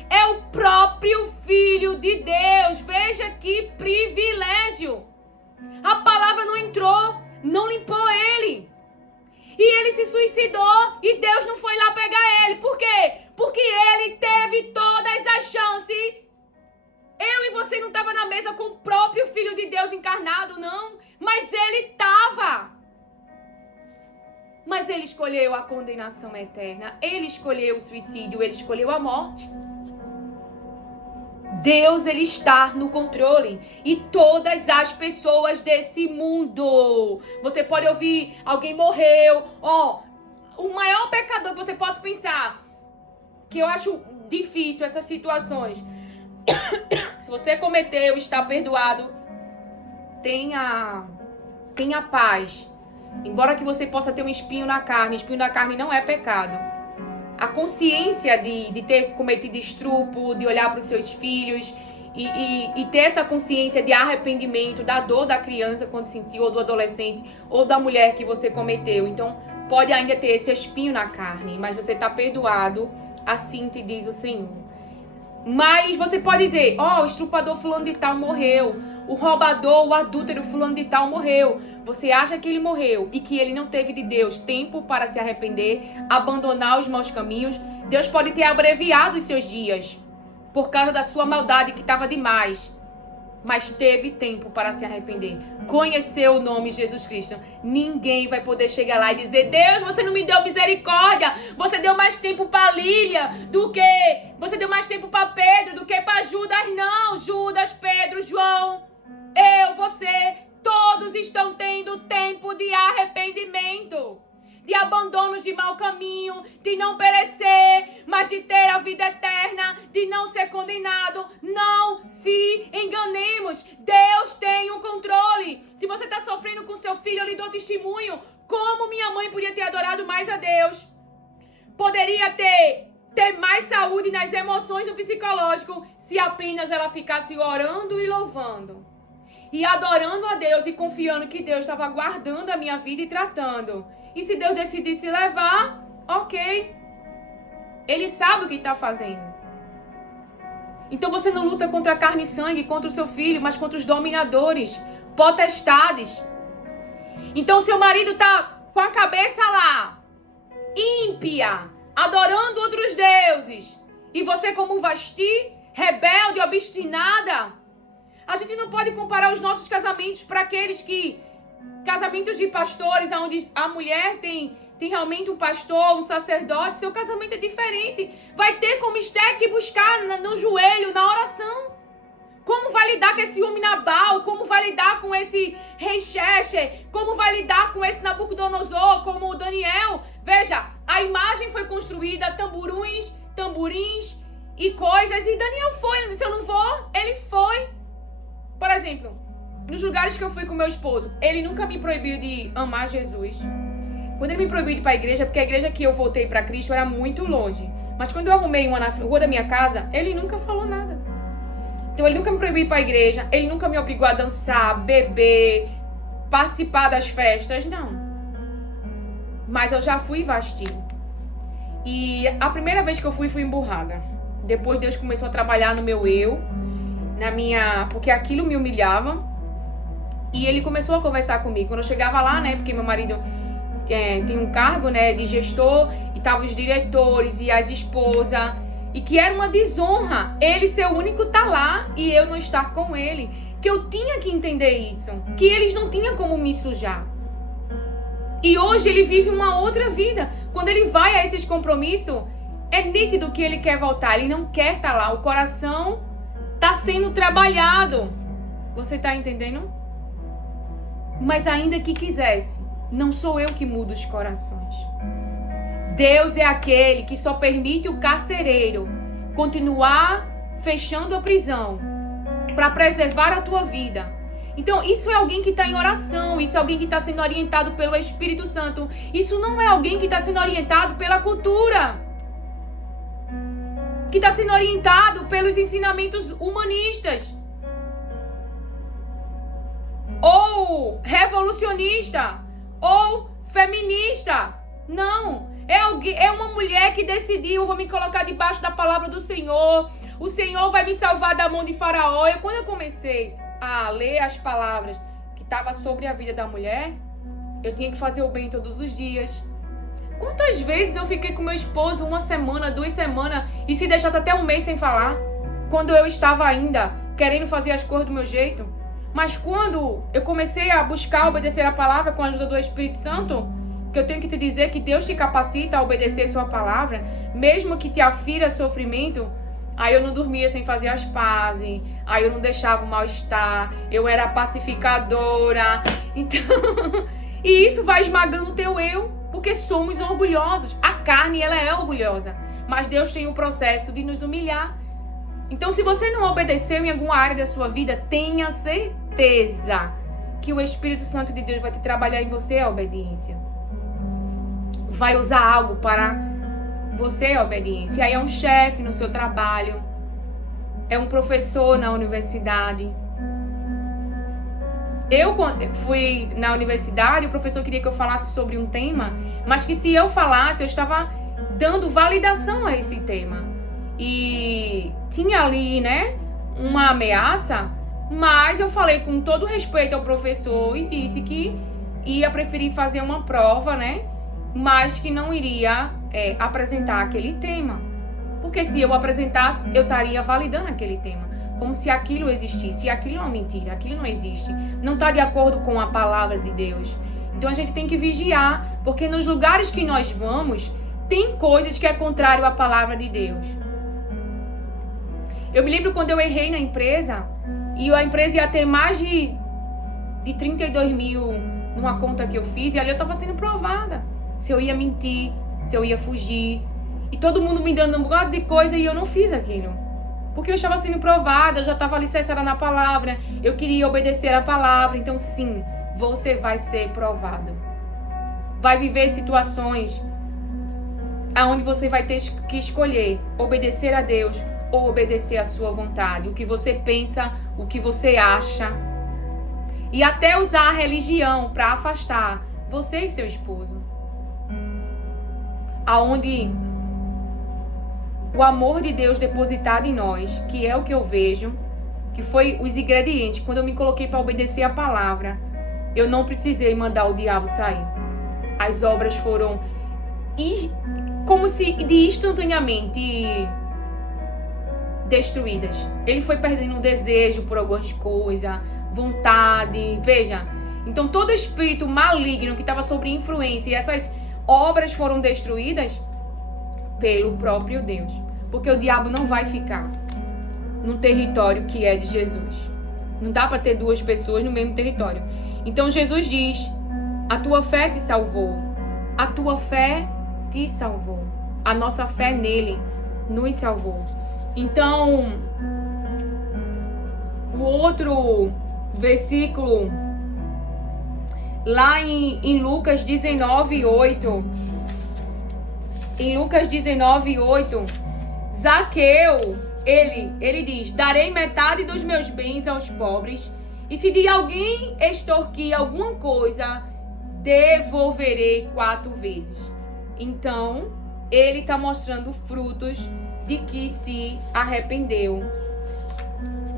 É o próprio Filho de Deus. Veja que privilégio. A palavra não entrou, não limpou ele. E ele se suicidou e Deus não foi lá pegar ele. Por quê? Porque ele teve todas as chances. Eu e você não estava na mesa com o próprio Filho de Deus encarnado, não. Mas ele estava. Mas ele escolheu a condenação eterna. Ele escolheu o suicídio. Ele escolheu a morte. Deus, ele está no controle. E todas as pessoas desse mundo. Você pode ouvir, alguém morreu. O maior pecador que você possa pensar, que eu acho difícil essas situações. Se você cometeu, está perdoado. Tenha paz. Embora que você possa ter um espinho na carne. Espinho na carne não é pecado. A consciência de ter cometido estupro, de olhar para os seus filhos e ter essa consciência de arrependimento, da dor da criança quando sentiu, ou do adolescente, ou da mulher que você cometeu. Então, pode ainda ter esse espinho na carne, mas você está perdoado, assim te diz o Senhor. Mas você pode dizer, o estrupador fulano de tal morreu, o roubador, o adúltero fulano de tal morreu. Você acha que ele morreu e que ele não teve de Deus tempo para se arrepender, abandonar os maus caminhos? Deus pode ter abreviado os seus dias por causa da sua maldade que estava demais. Mas teve tempo para se arrepender. Conheceu o nome de Jesus Cristo. Ninguém vai poder chegar lá e dizer, Deus, você não me deu misericórdia. Você deu mais tempo para Lília do que... Você deu mais tempo para Pedro do que para Judas. Não, Judas, Pedro, João, eu, você, todos estão tendo tempo de arrependimento. De abandonos de mau caminho, de não perecer, mas de ter a vida eterna, de não ser condenado. Não se enganemos. Deus tem o controle. Se você está sofrendo com seu filho, eu lhe dou testemunho. Como minha mãe podia ter adorado mais a Deus? Poderia ter mais saúde nas emoções do psicológico se apenas ela ficasse orando e louvando. E adorando a Deus e confiando que Deus estava guardando a minha vida e tratando. E se Deus decidisse levar, ok. Ele sabe o que está fazendo. Então você não luta contra a carne e sangue, contra o seu filho, mas contra os dominadores, potestades. Então seu marido está com a cabeça lá, ímpia, adorando outros deuses. E você como Vasti, rebelde, obstinada, A gente não pode comparar os nossos casamentos para aqueles que... casamentos de pastores, onde a mulher tem realmente um pastor, um sacerdote. Seu casamento é diferente. Vai ter como Esther que buscar no joelho, na oração. Como vai lidar com esse homem Nabal? Como vai lidar com esse rei Xerxes? Como vai lidar com esse Nabucodonosor? Como o Daniel? Veja, a imagem foi construída, tamborins e coisas. E Daniel foi. Se eu não vou, ele foi. Por exemplo, nos lugares que eu fui com meu esposo, ele nunca me proibiu de amar Jesus. Quando ele me proibiu de ir para a igreja, porque a igreja que eu voltei para Cristo era muito longe. Mas quando eu arrumei uma na rua da minha casa, ele nunca falou nada. Então ele nunca me proibiu de ir para a igreja, ele nunca me obrigou a dançar, beber, participar das festas, não. Mas eu já fui Vasti. E a primeira vez que eu fui emburrada. Depois Deus começou a trabalhar no meu eu, porque aquilo me humilhava. E ele começou a conversar comigo. Quando eu chegava lá, né, porque meu marido tem um cargo, né, de gestor, e estavam os diretores e as esposas, e que era uma desonra ele ser o único tá lá e eu não estar com ele. Que eu tinha que entender isso, que eles não tinham como me sujar. E hoje ele vive uma outra vida. Quando ele vai a esses compromissos, é nítido que ele quer voltar, ele não quer estar lá. O coração tá sendo trabalhado. Você tá entendendo? Mas ainda que quisesse, não sou eu que mudo os corações. Deus é aquele que só permite o carcereiro continuar fechando a prisão para preservar a tua vida. Então, isso é alguém que está em oração, isso é alguém que está sendo orientado pelo Espírito Santo. Isso não é alguém que está sendo orientado pela cultura, que está sendo orientado pelos ensinamentos humanistas, ou revolucionista, ou feminista. Não, é uma mulher que decidiu: vou me colocar debaixo da palavra do Senhor, o Senhor vai me salvar da mão de Faraó. Quando eu comecei a ler as palavras que estavam sobre a vida da mulher, eu tinha que fazer o bem todos os dias. Quantas vezes eu fiquei com meu esposo 1 semana, 2 semanas, e se deixasse até um mês sem falar, quando eu estava ainda querendo fazer as coisas do meu jeito. Mas quando eu comecei a buscar obedecer a palavra com a ajuda do Espírito Santo, que eu tenho que te dizer que Deus te capacita a obedecer sua palavra, mesmo que te afira sofrimento. Aí eu não dormia sem fazer as pazes, aí eu não deixava o mal-estar, eu era pacificadora. Então, e isso vai esmagando o teu eu, porque somos orgulhosos. A carne, ela é orgulhosa, mas Deus tem o processo de nos humilhar. Então, se você não obedeceu em alguma área da sua vida, tenha certeza que o Espírito Santo de Deus vai te trabalhar em você a obediência. Vai usar algo para você a obediência. Aí é um chefe no seu trabalho, é um professor na universidade. Eu fui na universidade, o professor queria que eu falasse sobre um tema, mas que se eu falasse, eu estava dando validação a esse tema. E tinha ali, né, uma ameaça, mas eu falei com todo respeito ao professor e disse que ia preferir fazer uma prova, né, mas que não iria apresentar aquele tema. Porque se eu apresentasse, eu estaria validando aquele tema, como se aquilo existisse. E aquilo é uma mentira, aquilo não existe. Não está de acordo com a palavra de Deus. Então a gente tem que vigiar, porque nos lugares que nós vamos, tem coisas que é contrário à palavra de Deus. Eu me lembro quando eu errei na empresa, e a empresa ia ter mais de 32 mil numa conta que eu fiz, e ali eu estava sendo provada. Se eu ia mentir, se eu ia fugir. E todo mundo me dando um bocado de coisa e eu não fiz aquilo. Porque eu estava sendo provada, eu já estava alicerçada na palavra, eu queria obedecer a palavra. Então sim, você vai ser provado. Vai viver situações onde você vai ter que escolher obedecer a Deus ou obedecer à sua vontade. O que você pensa, o que você acha. E até usar a religião para afastar você e seu esposo. Aonde o amor de Deus depositado em nós, que é o que eu vejo, que foi os ingredientes. Quando eu me coloquei para obedecer a palavra, eu não precisei mandar o diabo sair. As obras foram como se de instantaneamente destruídas. Ele foi perdendo o desejo por algumas coisas, vontade, veja. Então todo espírito maligno que estava sob influência, e essas obras foram destruídas pelo próprio Deus. Porque o diabo não vai ficar no território que é de Jesus. Não dá para ter duas pessoas no mesmo território. Então Jesus diz: a tua fé te salvou. A tua fé te salvou. A nossa fé nele nos salvou. Então, o outro versículo, lá em Lucas 19:8. Em Lucas 19:8, Zaqueu, ele diz: darei metade dos meus bens aos pobres, e se de alguém extorquir alguma coisa, devolverei 4 vezes. Então, ele está mostrando frutos de que se arrependeu.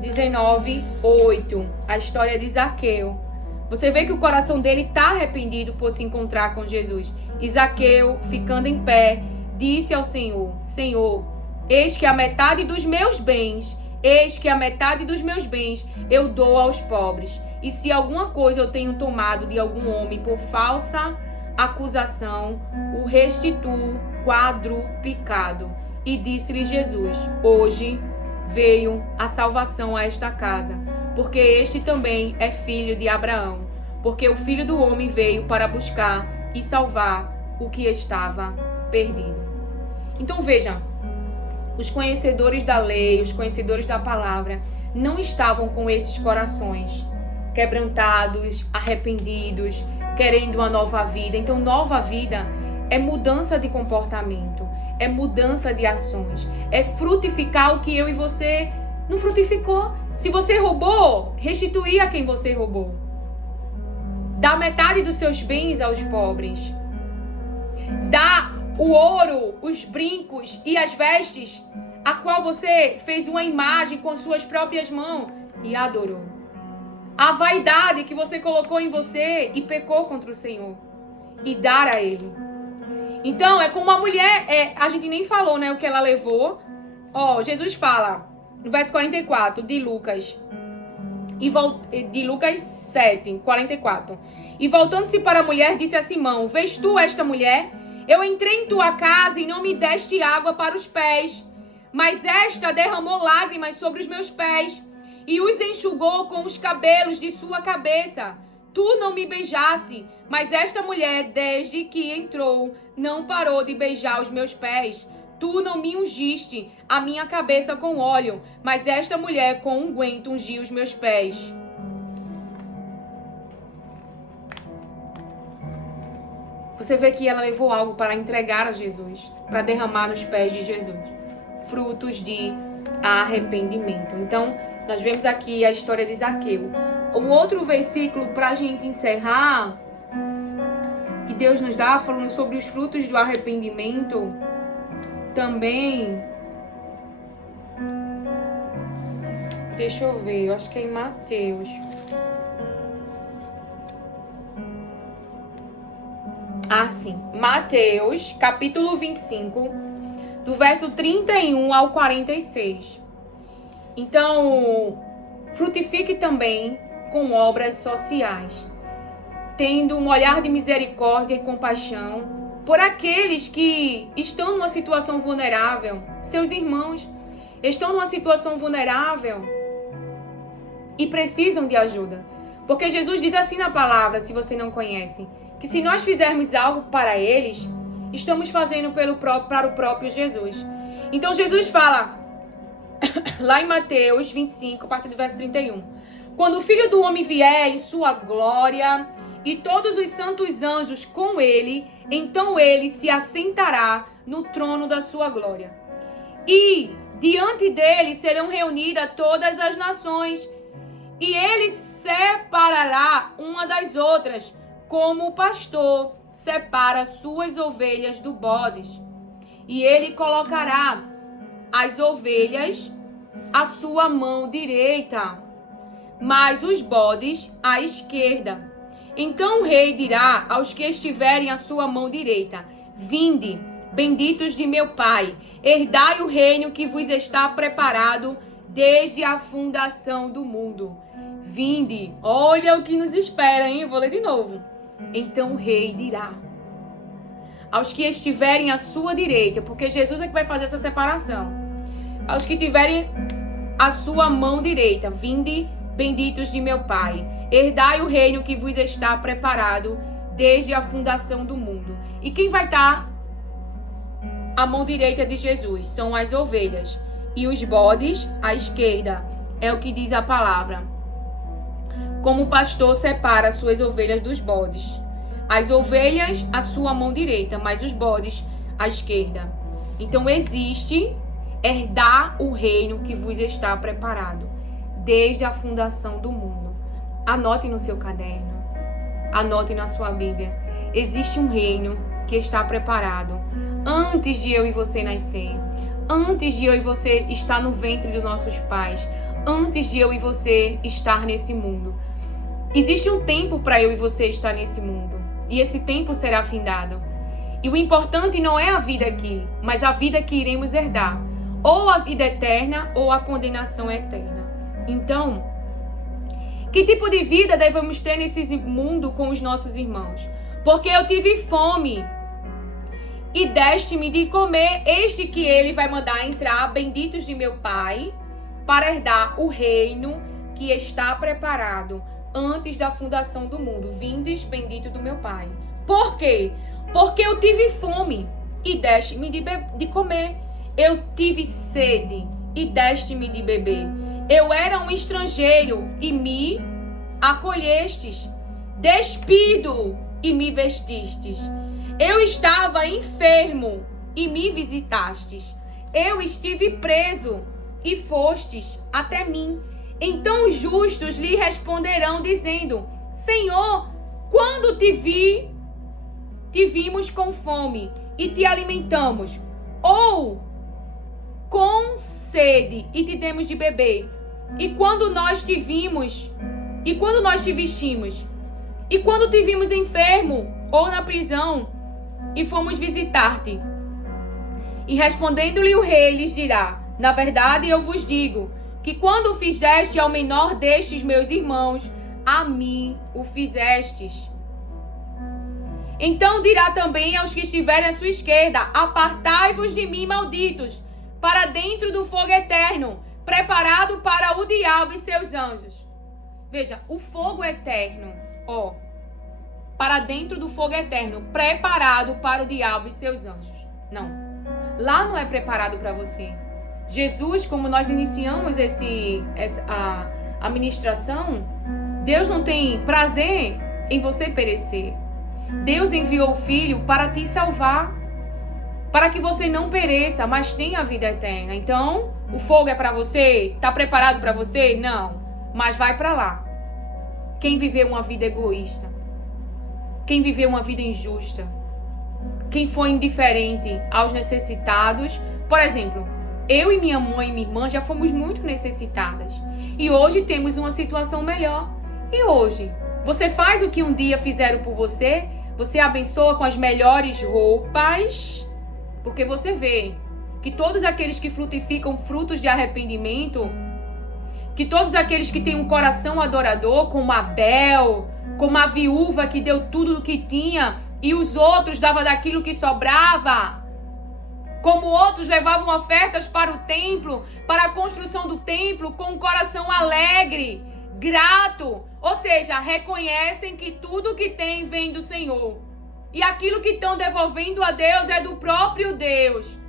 19:8, a história de Zaqueu. Você vê que o coração dele está arrependido por se encontrar com Jesus. E Zaqueu, ficando em pé, disse ao Senhor: Senhor, eis que a metade dos meus bens eu dou aos pobres. E se alguma coisa eu tenho tomado de algum homem por falsa acusação, o restituo quadruplicado. E disse-lhe Jesus: hoje veio a salvação a esta casa, porque este também é filho de Abraão. Porque o Filho do Homem veio para buscar e salvar o que estava perdido. Então veja, os conhecedores da lei, os conhecedores da palavra, não estavam com esses corações quebrantados, arrependidos, querendo uma nova vida. Então, nova vida é mudança de comportamento, é mudança de ações, é frutificar o que eu e você não frutificou. Se você roubou, restituir a quem você roubou. Dá metade dos seus bens aos pobres. Dá o ouro, os brincos e as vestes, a qual você fez uma imagem com suas próprias mãos e adorou. A vaidade que você colocou em você e pecou contra o Senhor. E dar a Ele. Então, é como uma mulher, a gente nem falou, né, o que ela levou. Jesus fala, no verso 44 de Lucas, de Lucas 7, 44. E voltando-se para a mulher, disse a Simão: vês tu esta mulher? Eu entrei em tua casa e não me deste água para os pés, mas esta derramou lágrimas sobre os meus pés e os enxugou com os cabelos de sua cabeça. Tu não me beijaste, mas esta mulher, desde que entrou, não parou de beijar os meus pés. Tu não me ungiste a minha cabeça com óleo, mas esta mulher com unguento ungiu os meus pés. Você vê que ela levou algo para entregar a Jesus, para derramar nos pés de Jesus. Frutos de arrependimento. Então, nós vemos aqui a história de Zaqueu. O outro versículo para a gente encerrar, que Deus nos dá, falando sobre os frutos do arrependimento, também. Deixa eu ver, eu acho que é em Mateus. Sim. Mateus, capítulo 25, do verso 31 ao 46. Então, frutifique também com obras sociais, tendo um olhar de misericórdia e compaixão por aqueles que estão numa situação vulnerável. Seus irmãos estão numa situação vulnerável e precisam de ajuda. Porque Jesus diz assim na palavra, se você não conhece, que se nós fizermos algo para eles, estamos fazendo para o próprio Jesus. Então Jesus fala, lá em Mateus 25, a partir do verso 31, quando o Filho do Homem vier em sua glória e todos os santos anjos com ele, então ele se assentará no trono da sua glória. E diante dele serão reunidas todas as nações, e ele separará uma das outras, como o pastor separa suas ovelhas do bodes. E ele colocará as ovelhas à sua mão direita, mas os bodes à esquerda. Então o rei dirá aos que estiverem à sua mão direita: vinde, benditos de meu Pai, herdai o reino que vos está preparado desde a fundação do mundo. Vinde, olha o que nos espera, hein? Eu vou ler de novo. Então o rei dirá aos que estiverem à sua direita, porque Jesus é que vai fazer essa separação. Aos que tiverem à sua mão direita, vinde, benditos de meu Pai, herdai o reino que vos está preparado desde a fundação do mundo. E quem vai estar à mão direita de Jesus? São as ovelhas. E os bodes à esquerda. É o que diz a palavra. Como o pastor separa suas ovelhas dos bodes. As ovelhas à sua mão direita, mas os bodes à esquerda. Então existe herdar o reino que vos está preparado desde a fundação do mundo. Anote no seu caderno. Anote na sua Bíblia. Existe um reino que está preparado antes de eu e você nascer. Antes de eu e você estar no ventre dos nossos pais. Antes de eu e você estar nesse mundo. Existe um tempo para eu e você estar nesse mundo. E esse tempo será findado. E o importante não é a vida aqui, mas a vida que iremos herdar. Ou a vida eterna ou a condenação eterna. Então, que tipo de vida devemos ter nesse mundo com os nossos irmãos? Porque eu tive fome e deste-me de comer, este que ele vai mandar entrar, benditos de meu Pai, para herdar o reino que está preparado antes da fundação do mundo. Vindes, bendito do meu Pai. Por quê? Porque eu tive fome e deste-me de comer. Eu tive sede e deste-me de beber. Eu era um estrangeiro e me acolhestes. Despido e me vestistes. Eu estava enfermo e me visitastes. Eu estive preso e fostes até mim. Então os justos lhe responderão dizendo: Senhor, quando te vimos com fome e te alimentamos, ou com sede e te demos de beber? E quando nós te vimos, e quando nós te vestimos? E quando te vimos enfermo ou na prisão e fomos visitar-te? E respondendo-lhe o rei lhes dirá: Na verdade eu vos digo que quando o fizeste ao menor destes meus irmãos, a mim o fizestes. Então dirá também aos que estiverem à sua esquerda: Apartai-vos de mim, malditos, para dentro do fogo eterno, preparado para o diabo e seus anjos. Veja, o fogo eterno, para dentro do fogo eterno, preparado para o diabo e seus anjos. Não, lá não é preparado para você. Jesus, como nós iniciamos a ministração, Deus não tem prazer em você perecer. Deus enviou o Filho para te salvar, para que você não pereça, mas tenha a vida eterna. Então, o fogo é para você? Está preparado para você? Não, mas vai para lá. Quem viveu uma vida egoísta, quem viveu uma vida injusta, quem foi indiferente aos necessitados. Por exemplo, eu e minha mãe e minha irmã já fomos muito necessitadas. E hoje temos uma situação melhor. E hoje, você faz o que um dia fizeram por você? Você abençoa com as melhores roupas? Porque você vê que todos aqueles que frutificam frutos de arrependimento, que todos aqueles que têm um coração adorador, como Abel, como a viúva que deu tudo o que tinha e os outros davam daquilo que sobrava, como outros levavam ofertas para o templo, para a construção do templo, com um coração alegre, grato, ou seja, reconhecem que tudo que tem vem do Senhor. E aquilo que estão devolvendo a Deus é do próprio Deus.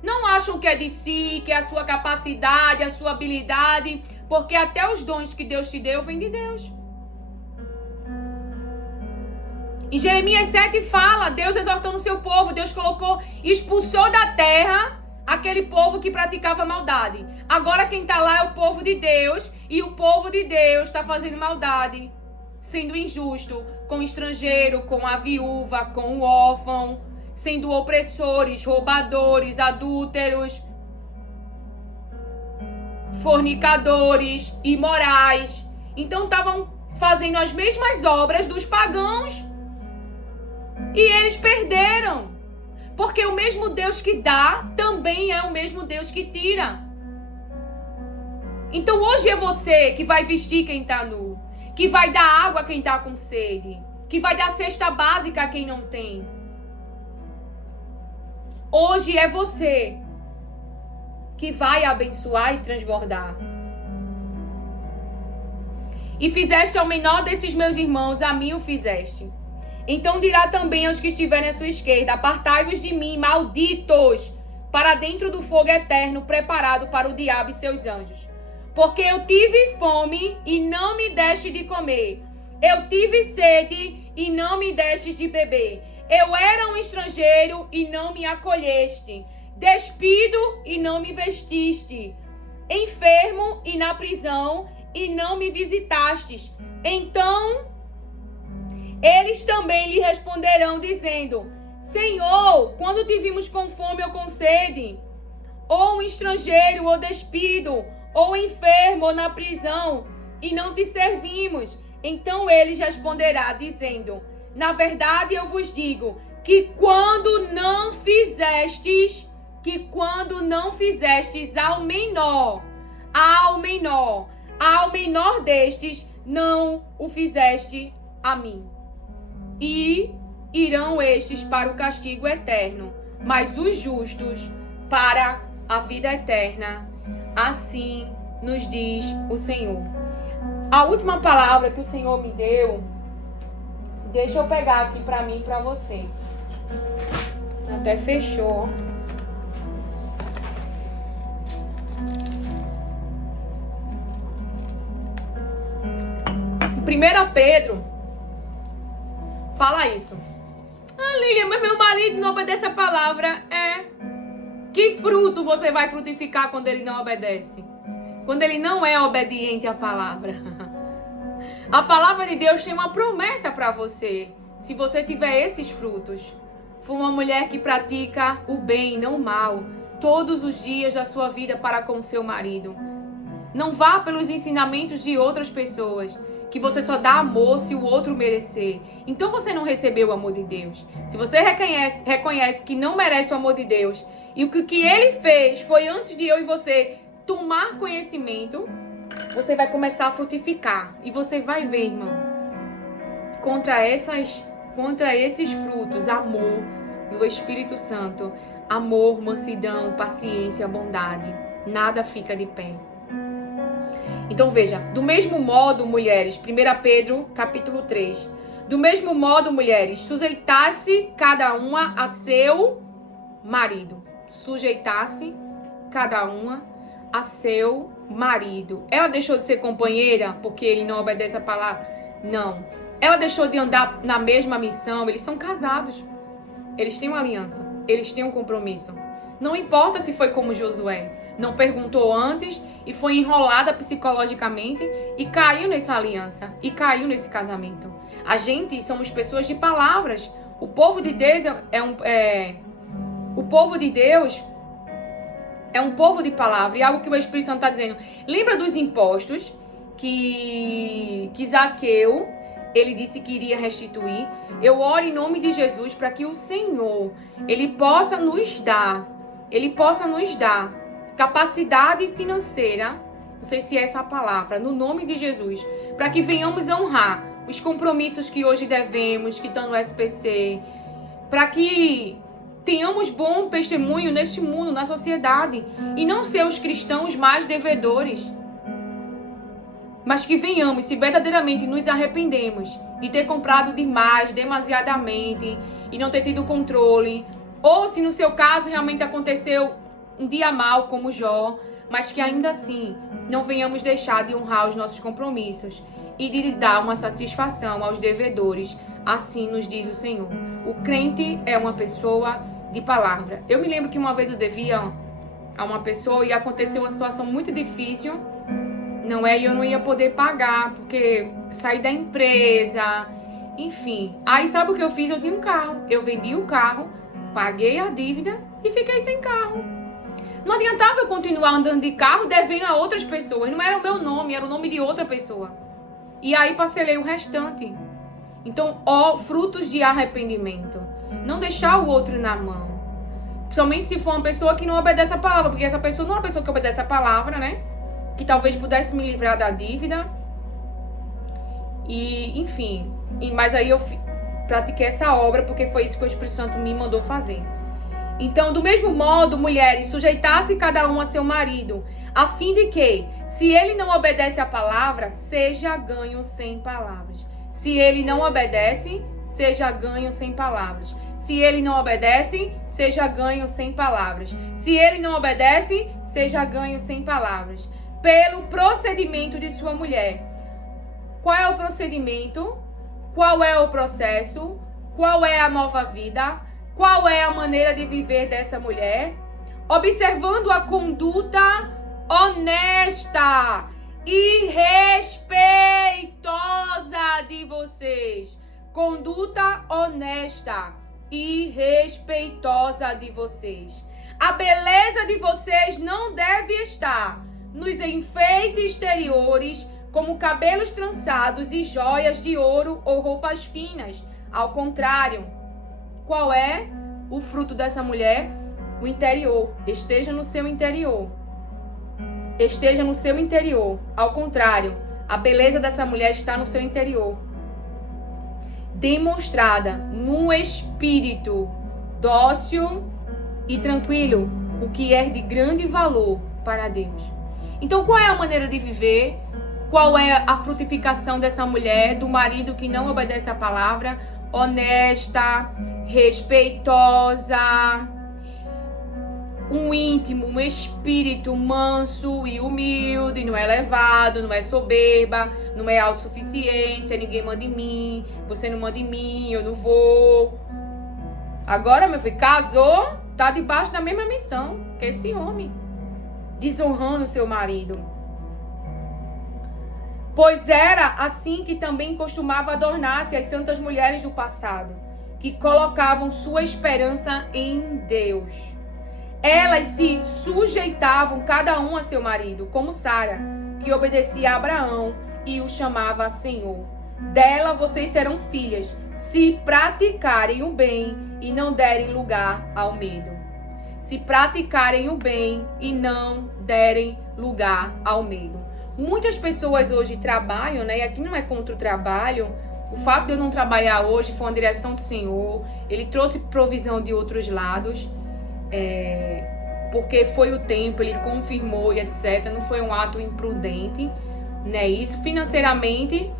Não acham que é de si, que é a sua capacidade, a sua habilidade, porque até os dons que Deus te deu vêm de Deus. Em Jeremias 7 fala, Deus exortando o seu povo, Deus expulsou da terra aquele povo que praticava maldade. Agora quem está lá é o povo de Deus, e o povo de Deus está fazendo maldade, sendo injusto com o estrangeiro, com a viúva, com o órfão, sendo opressores, roubadores, adúlteros, fornicadores, imorais. Então estavam fazendo as mesmas obras dos pagãos. E eles perderam. Porque o mesmo Deus que dá também é o mesmo Deus que tira. Então hoje é você que vai vestir quem está nu, que vai dar água a quem está com sede, que vai dar cesta básica a quem não tem. Hoje é você que vai abençoar e transbordar. E fizeste ao menor desses meus irmãos, a mim o fizeste. Então dirá também aos que estiverem à sua esquerda: apartai-vos de mim, malditos, para dentro do fogo eterno, preparado para o diabo e seus anjos. Porque eu tive fome e não me deste de comer. Eu tive sede e não me deste de beber. Eu era um estrangeiro e não me acolheste. Despido e não me vestiste. Enfermo e na prisão e não me visitastes. Então eles também lhe responderão, dizendo: Senhor, quando te vimos com fome ou com sede, ou um estrangeiro, ou despido, ou enfermo, ou na prisão, e não te servimos? Então ele responderá, dizendo: na verdade eu vos digo, que quando não fizestes ao menor destes, não o fizeste a mim. E irão estes para o castigo eterno, mas os justos para a vida eterna. Assim nos diz o Senhor. A última palavra que o Senhor me deu, deixa eu pegar aqui para mim e para você. Até fechou. 1 Pedro fala isso. Lília, mas meu marido não obedece a palavra. Que fruto você vai frutificar quando ele não obedece? Quando ele não é obediente à palavra? A palavra de Deus tem uma promessa para você. Se você tiver esses frutos. For uma mulher que pratica o bem, não o mal, todos os dias da sua vida para com o seu marido. Não vá pelos ensinamentos de outras pessoas, que você só dá amor se o outro merecer. Então você não recebeu o amor de Deus. Se você reconhece que não merece o amor de Deus, e o que ele fez foi antes de eu e você tomar conhecimento, você vai começar a frutificar. E você vai ver, irmão, contra esses frutos, amor do Espírito Santo, amor, mansidão, paciência, bondade, nada fica de pé. Então veja, do mesmo modo, mulheres, 1 Pedro, capítulo 3. Do mesmo modo, mulheres, sujeitasse cada uma a seu marido. Sujeitasse cada uma a seu marido. Ela deixou de ser companheira porque ele não obedece a palavra? Não. Ela deixou de andar na mesma missão? Eles são casados. Eles têm uma aliança. Eles têm um compromisso. Não importa se foi como Josué. Não perguntou antes e foi enrolada psicologicamente e caiu nessa aliança. E caiu nesse casamento. A gente somos pessoas de palavras. O povo de Deus o povo de Deus é um povo de palavra. E algo que o Espírito Santo está dizendo. Lembra dos impostos que Zaqueu, ele disse que iria restituir? Eu oro em nome de Jesus para que o Senhor, Ele possa nos dar capacidade financeira, não sei se é essa a palavra, no nome de Jesus, para que venhamos honrar os compromissos que hoje devemos, que estão no SPC, para que tenhamos bom testemunho neste mundo, na sociedade, e não ser os cristãos mais devedores, mas que venhamos, se verdadeiramente nos arrependemos de ter comprado demais, demasiadamente, e não ter tido controle, ou se no seu caso realmente aconteceu um dia mal como Jó, mas que ainda assim não venhamos deixar de honrar os nossos compromissos e de dar uma satisfação aos devedores. Assim nos diz o Senhor. O crente é uma pessoa de palavra. Eu me lembro que uma vez eu devia a uma pessoa e aconteceu uma situação muito difícil, e eu não ia poder pagar, porque saí da empresa, enfim. Aí sabe o que eu fiz? Eu tinha um carro, eu vendi o carro, paguei a dívida e fiquei sem carro. Não adiantava eu continuar andando de carro devendo a outras pessoas. Não era o meu nome, era o nome de outra pessoa. E aí parcelei o restante. Então, frutos de arrependimento. Não deixar o outro na mão. Somente se for uma pessoa que não obedece a palavra, porque essa pessoa não é uma pessoa que obedece a palavra, né? Que talvez pudesse me livrar da dívida. E, enfim. Mas aí eu pratiquei essa obra porque foi isso que o Espírito Santo me mandou fazer. Então, do mesmo modo, mulheres, sujeitasse cada um a seu marido, a fim de que, se ele não obedece à palavra, seja ganho sem palavras. Se ele não obedece, seja ganho sem palavras. Se ele não obedece, seja ganho sem palavras. Se ele não obedece, seja ganho sem palavras. Pelo procedimento de sua mulher. Qual é o procedimento? Qual é o processo? Qual é a nova vida? Qual é a maneira de viver dessa mulher? Observando a conduta honesta e respeitosa de vocês. Conduta honesta e respeitosa de vocês. A beleza de vocês não deve estar nos enfeites exteriores, como cabelos trançados e joias de ouro ou roupas finas. Ao contrário, qual é o fruto dessa mulher? O interior. Esteja no seu interior. Esteja no seu interior. Ao contrário, a beleza dessa mulher está no seu interior. Demonstrada num espírito dócil e tranquilo, o que é de grande valor para Deus. Então, qual é a maneira de viver? Qual é a frutificação dessa mulher, do marido que não obedece à palavra? Honesta, respeitosa, um íntimo, um espírito manso e humilde, não é elevado, não é soberba, não é autossuficiência, ninguém manda em mim, você não manda em mim, eu não vou. Agora, meu filho, casou, tá debaixo da mesma missão que esse homem, desonrando seu marido. Pois era assim que também costumava adornar-se as santas mulheres do passado, que colocavam sua esperança em Deus. Elas se sujeitavam cada um a seu marido, como Sara, que obedecia a Abraão e o chamava Senhor. Dela vocês serão filhas, se praticarem o bem e não derem lugar ao medo. Se praticarem o bem e não derem lugar ao medo. Muitas pessoas hoje trabalham, né? E aqui não é contra o trabalho. O fato de eu não trabalhar hoje foi uma direção do Senhor. Ele trouxe provisão de outros lados. Porque foi o tempo, ele confirmou e etc. Não foi um ato imprudente, né? Isso, financeiramente,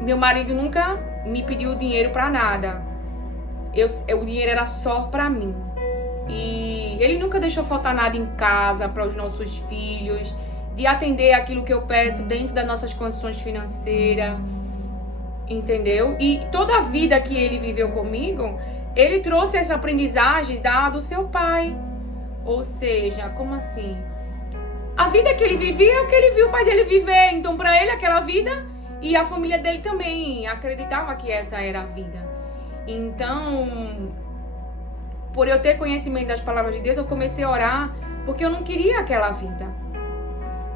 meu marido nunca me pediu dinheiro para nada. O dinheiro era só para mim. E ele nunca deixou faltar nada em casa para os nossos filhos, de atender aquilo que eu peço dentro das nossas condições financeiras, entendeu? E toda a vida que ele viveu comigo, ele trouxe essa aprendizagem do seu pai. Ou seja, como assim? A vida que ele vivia é o que ele viu o pai dele viver. Então, para ele, aquela vida, e a família dele também acreditava que essa era a vida. Então, por eu ter conhecimento das palavras de Deus, eu comecei a orar, porque eu não queria aquela vida,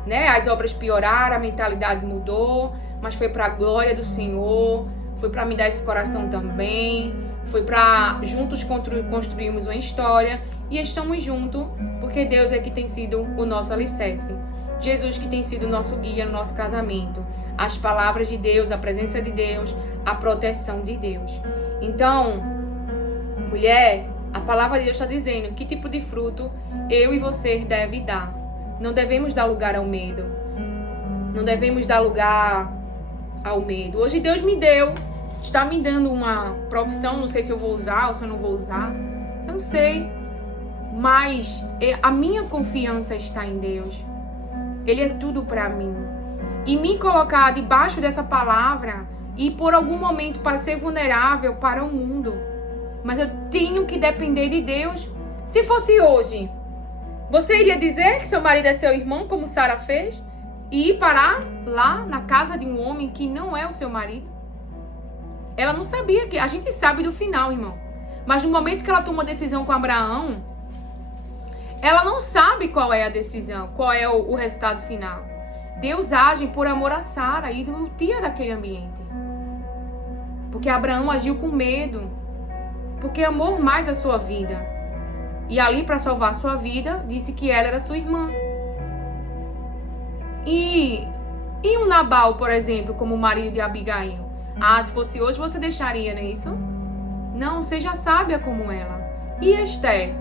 né? As obras pioraram, a mentalidade mudou, mas foi para a glória do Senhor, foi para me dar esse coração também, foi para juntos construirmos uma história, e estamos juntos porque Deus é que tem sido o nosso alicerce. Jesus que tem sido o nosso guia no nosso casamento. As palavras de Deus, a presença de Deus, a proteção de Deus. Então, mulher, a palavra de Deus está dizendo que tipo de fruto eu e você deve dar. Não devemos dar lugar ao medo. Não devemos dar lugar ao medo. Hoje Deus me deu, está me dando uma profissão, não sei se eu vou usar ou se eu não vou usar. Eu não sei. Mas a minha confiança está em Deus. Ele é tudo para mim. E me colocar debaixo dessa palavra e por algum momento para ser vulnerável para o mundo. Mas eu tenho que depender de Deus. Se fosse hoje, você iria dizer que seu marido é seu irmão, como Sara fez? E ir parar lá na casa de um homem que não é o seu marido? Ela não sabia que... A gente sabe do final, irmão. Mas no momento que ela toma uma decisão com Abraão, ela não sabe qual é a decisão, qual é o resultado final. Deus age por amor a Sara e o tira daquele ambiente. Porque Abraão agiu com medo. Porque amou mais a sua vida. E ali, para salvar sua vida, disse que ela era sua irmã. E um Nabal, por exemplo, como o marido de Abigail? Ah, se fosse hoje, você deixaria, não é isso? Não, seja sábia como ela. E Esther?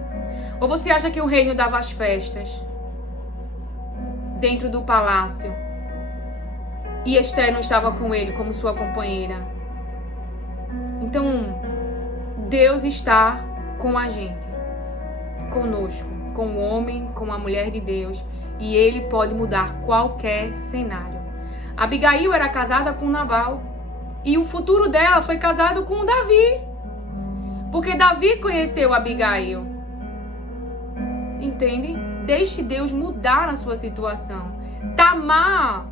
Ou você acha que o reino dava as festas dentro do palácio e Esther não estava com ele como sua companheira? Então, Deus está com a gente, conosco, com o homem, com a mulher de Deus, e Ele pode mudar qualquer cenário. Abigail era casada com Nabal e o futuro dela foi casado com Davi, porque Davi conheceu Abigail. Entende? Deixe Deus mudar a sua situação. Tamar,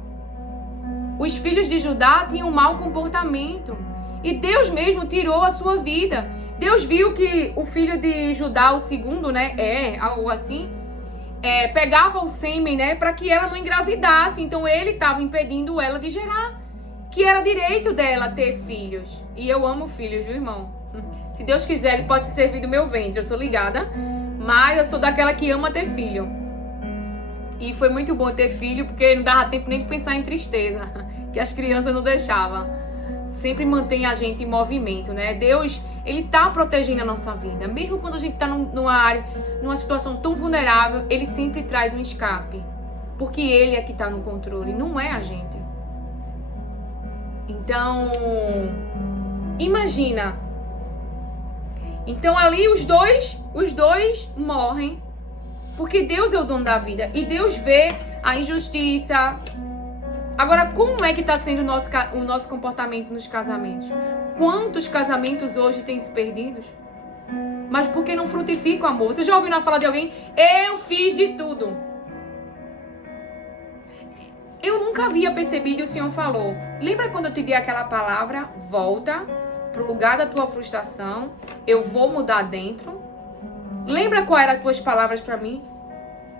os filhos de Judá tinham mau comportamento e Deus mesmo tirou a sua vida. Deus viu que o filho de Judá, o segundo, algo assim, pegava o sêmen, para que ela não engravidasse. Então ele estava impedindo ela de gerar, que era direito dela ter filhos. E eu amo filhos, viu, irmão? Se Deus quiser, Ele pode se servir do meu ventre. Eu sou ligada, mas eu sou daquela que ama ter filho. E foi muito bom ter filho, porque não dava tempo nem de pensar em tristeza, que as crianças não deixavam. Sempre mantém a gente em movimento, né? Deus, Ele tá protegendo a nossa vida. Mesmo quando a gente tá numa situação tão vulnerável, Ele sempre traz um escape. Porque Ele é que tá no controle, não é a gente. Então, imagina. Então ali os dois morrem, porque Deus é o dono da vida. E Deus vê a injustiça. Agora, como é que está sendo o nosso comportamento nos casamentos? Quantos casamentos hoje têm se perdidos? Mas porque não frutifica o amor? Você já ouviu na fala de alguém? Eu fiz de tudo. Eu nunca havia percebido e o Senhor falou. Lembra quando eu te dei aquela palavra? Volta pro lugar da tua frustração. Eu vou mudar dentro. Lembra qual eram as tuas palavras para mim?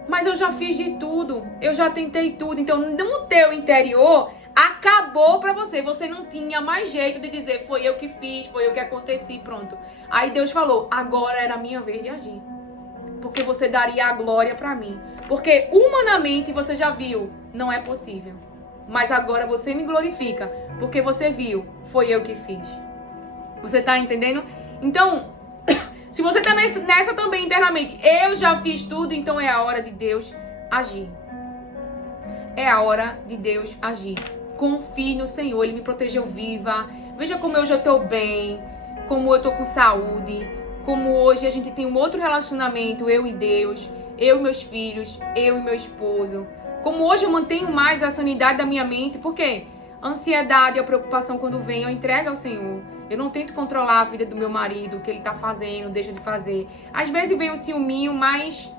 Mas eu já fiz de tudo. Eu já tentei tudo. Então, no teu interior, acabou para você. Você não tinha mais jeito de dizer, foi eu que fiz, foi eu que aconteci, pronto. Aí Deus falou, agora era a minha vez de agir. Porque você daria a glória para mim. Porque humanamente você já viu, não é possível. Mas agora você me glorifica, porque você viu, foi eu que fiz. Você tá entendendo? Então, se você tá nessa também internamente, eu já fiz tudo, então é a hora de Deus agir. É a hora de Deus agir. Confie no Senhor, Ele me protegeu viva. Veja como eu já tô bem, como eu tô com saúde, como hoje a gente tem um outro relacionamento, eu e Deus, eu e meus filhos, eu e meu esposo. Como hoje eu mantenho mais a sanidade da minha mente, porque a ansiedade e a preocupação quando vem, eu entrego ao Senhor. Eu não tento controlar a vida do meu marido, o que ele tá fazendo, deixa de fazer. Às vezes vem um ciúminho, mas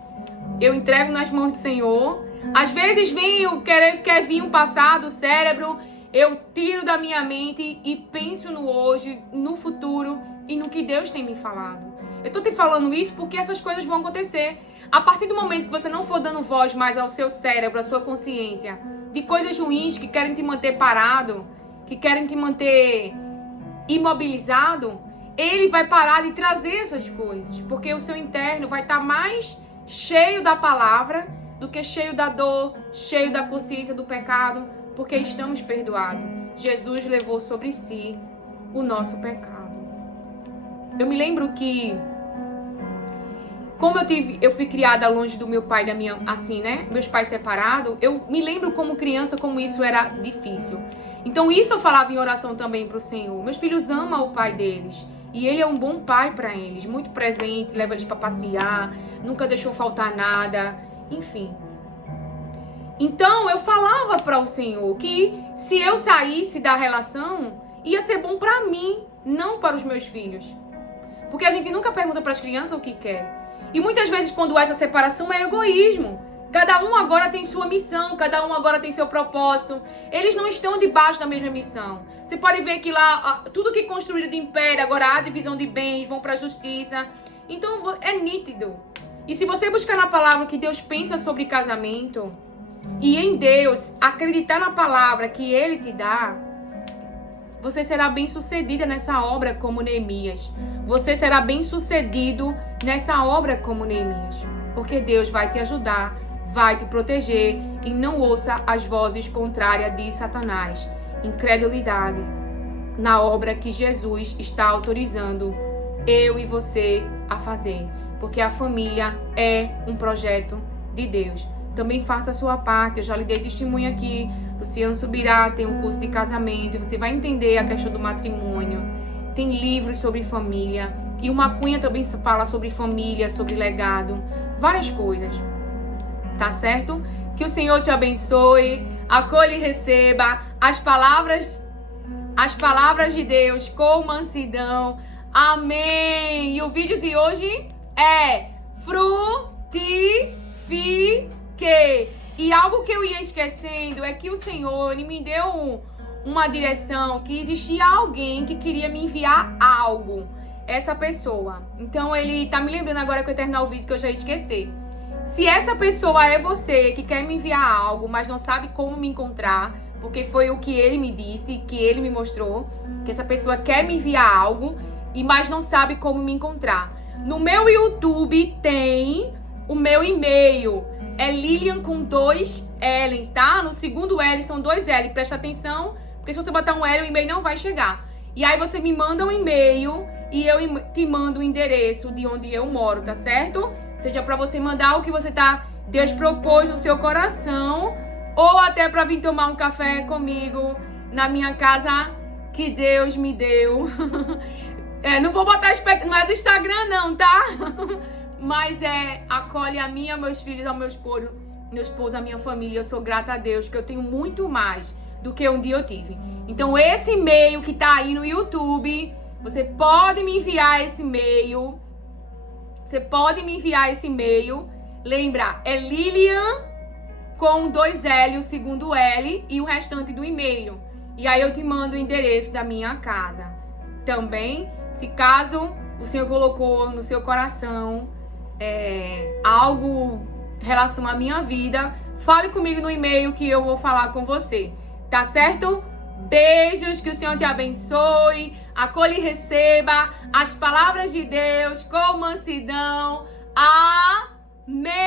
eu entrego nas mãos do Senhor. Às vezes vem, quer vir um passado, o cérebro, eu tiro da minha mente e penso no hoje, no futuro e no que Deus tem me falado. Eu tô te falando isso porque essas coisas vão acontecer. A partir do momento que você não for dando voz mais ao seu cérebro, à sua consciência, de coisas ruins que querem te manter parado, que querem te manter imobilizado, ele vai parar de trazer essas coisas, porque o seu interno vai estar mais cheio da palavra do que cheio da dor, cheio da consciência do pecado, porque estamos perdoados. Jesus levou sobre si o nosso pecado. Eu me lembro que, como eu fui criada longe do meu pai e da minha, assim, né? Meus pais separados, eu me lembro como criança, como isso era difícil. Então isso eu falava em oração também pro Senhor. Meus filhos amam o pai deles. E Ele é um bom pai para eles. Muito presente, leva eles para passear, nunca deixou faltar nada, enfim. Então eu falava para o Senhor que se eu saísse da relação, ia ser bom para mim, não para os meus filhos. Porque a gente nunca pergunta para as crianças o que quer. E muitas vezes quando há essa separação é egoísmo. Cada um agora tem sua missão, cada um agora tem seu propósito. Eles não estão debaixo da mesma missão. Você pode ver que lá, tudo que é construído de império, agora há divisão de bens, vão para a justiça. Então é nítido. E se você buscar na palavra o que Deus pensa sobre casamento, e em Deus acreditar na palavra que Ele te dá, você será bem sucedida nessa obra como Neemias. Você será bem sucedido nessa obra como Neemias. Porque Deus vai te ajudar, vai te proteger e não ouça as vozes contrárias de Satanás. Incredulidade na obra que Jesus está autorizando eu e você a fazer. Porque a família é um projeto de Deus. Também faça a sua parte. Eu já lhe dei testemunho aqui. Luciano Subirá tem um curso de casamento. Você vai entender a questão do matrimônio. Tem livros sobre família. E o Macunha também fala sobre família, sobre legado. Várias coisas. Tá certo? Que o Senhor te abençoe. Acolhe e receba as palavras de Deus com mansidão. Amém. E o vídeo de hoje é frutifique. E algo que eu ia esquecendo é que o Senhor ele me deu uma direção, que existia alguém que queria me enviar algo. Essa pessoa. Então ele tá me lembrando agora que eu terminar o vídeo que eu já esqueci. Se essa pessoa é você que quer me enviar algo, mas não sabe como me encontrar, porque foi o que ele me disse, que ele me mostrou, que essa pessoa quer me enviar algo, mas não sabe como me encontrar. No meu YouTube tem o meu e-mail. É Lilian com 2 L's, tá? No segundo L são 2 L. Presta atenção, porque se você botar um L, o e-mail não vai chegar. E aí você me manda um e-mail e eu te mando o endereço de onde eu moro, tá certo? Seja pra você mandar o que Deus propôs no seu coração, ou até pra vir tomar um café comigo na minha casa que Deus me deu. Não vou botar não é do Instagram não, tá? Mas acolhe a mim, aos meus filhos, ao meu esposo, a minha família. Eu sou grata a Deus que eu tenho muito mais do que um dia eu tive. Então esse e-mail que tá aí no YouTube, você pode me enviar esse e-mail. Lembra, é Lilian com 2 L, o segundo L e o restante do e-mail. E aí eu te mando o endereço da minha casa. Também, se caso o Senhor colocou no seu coração algo em relação à minha vida, fale comigo no e-mail que eu vou falar com você. Tá certo? Beijos, que o Senhor te abençoe. Acolhe e receba as palavras de Deus com mansidão. Amém.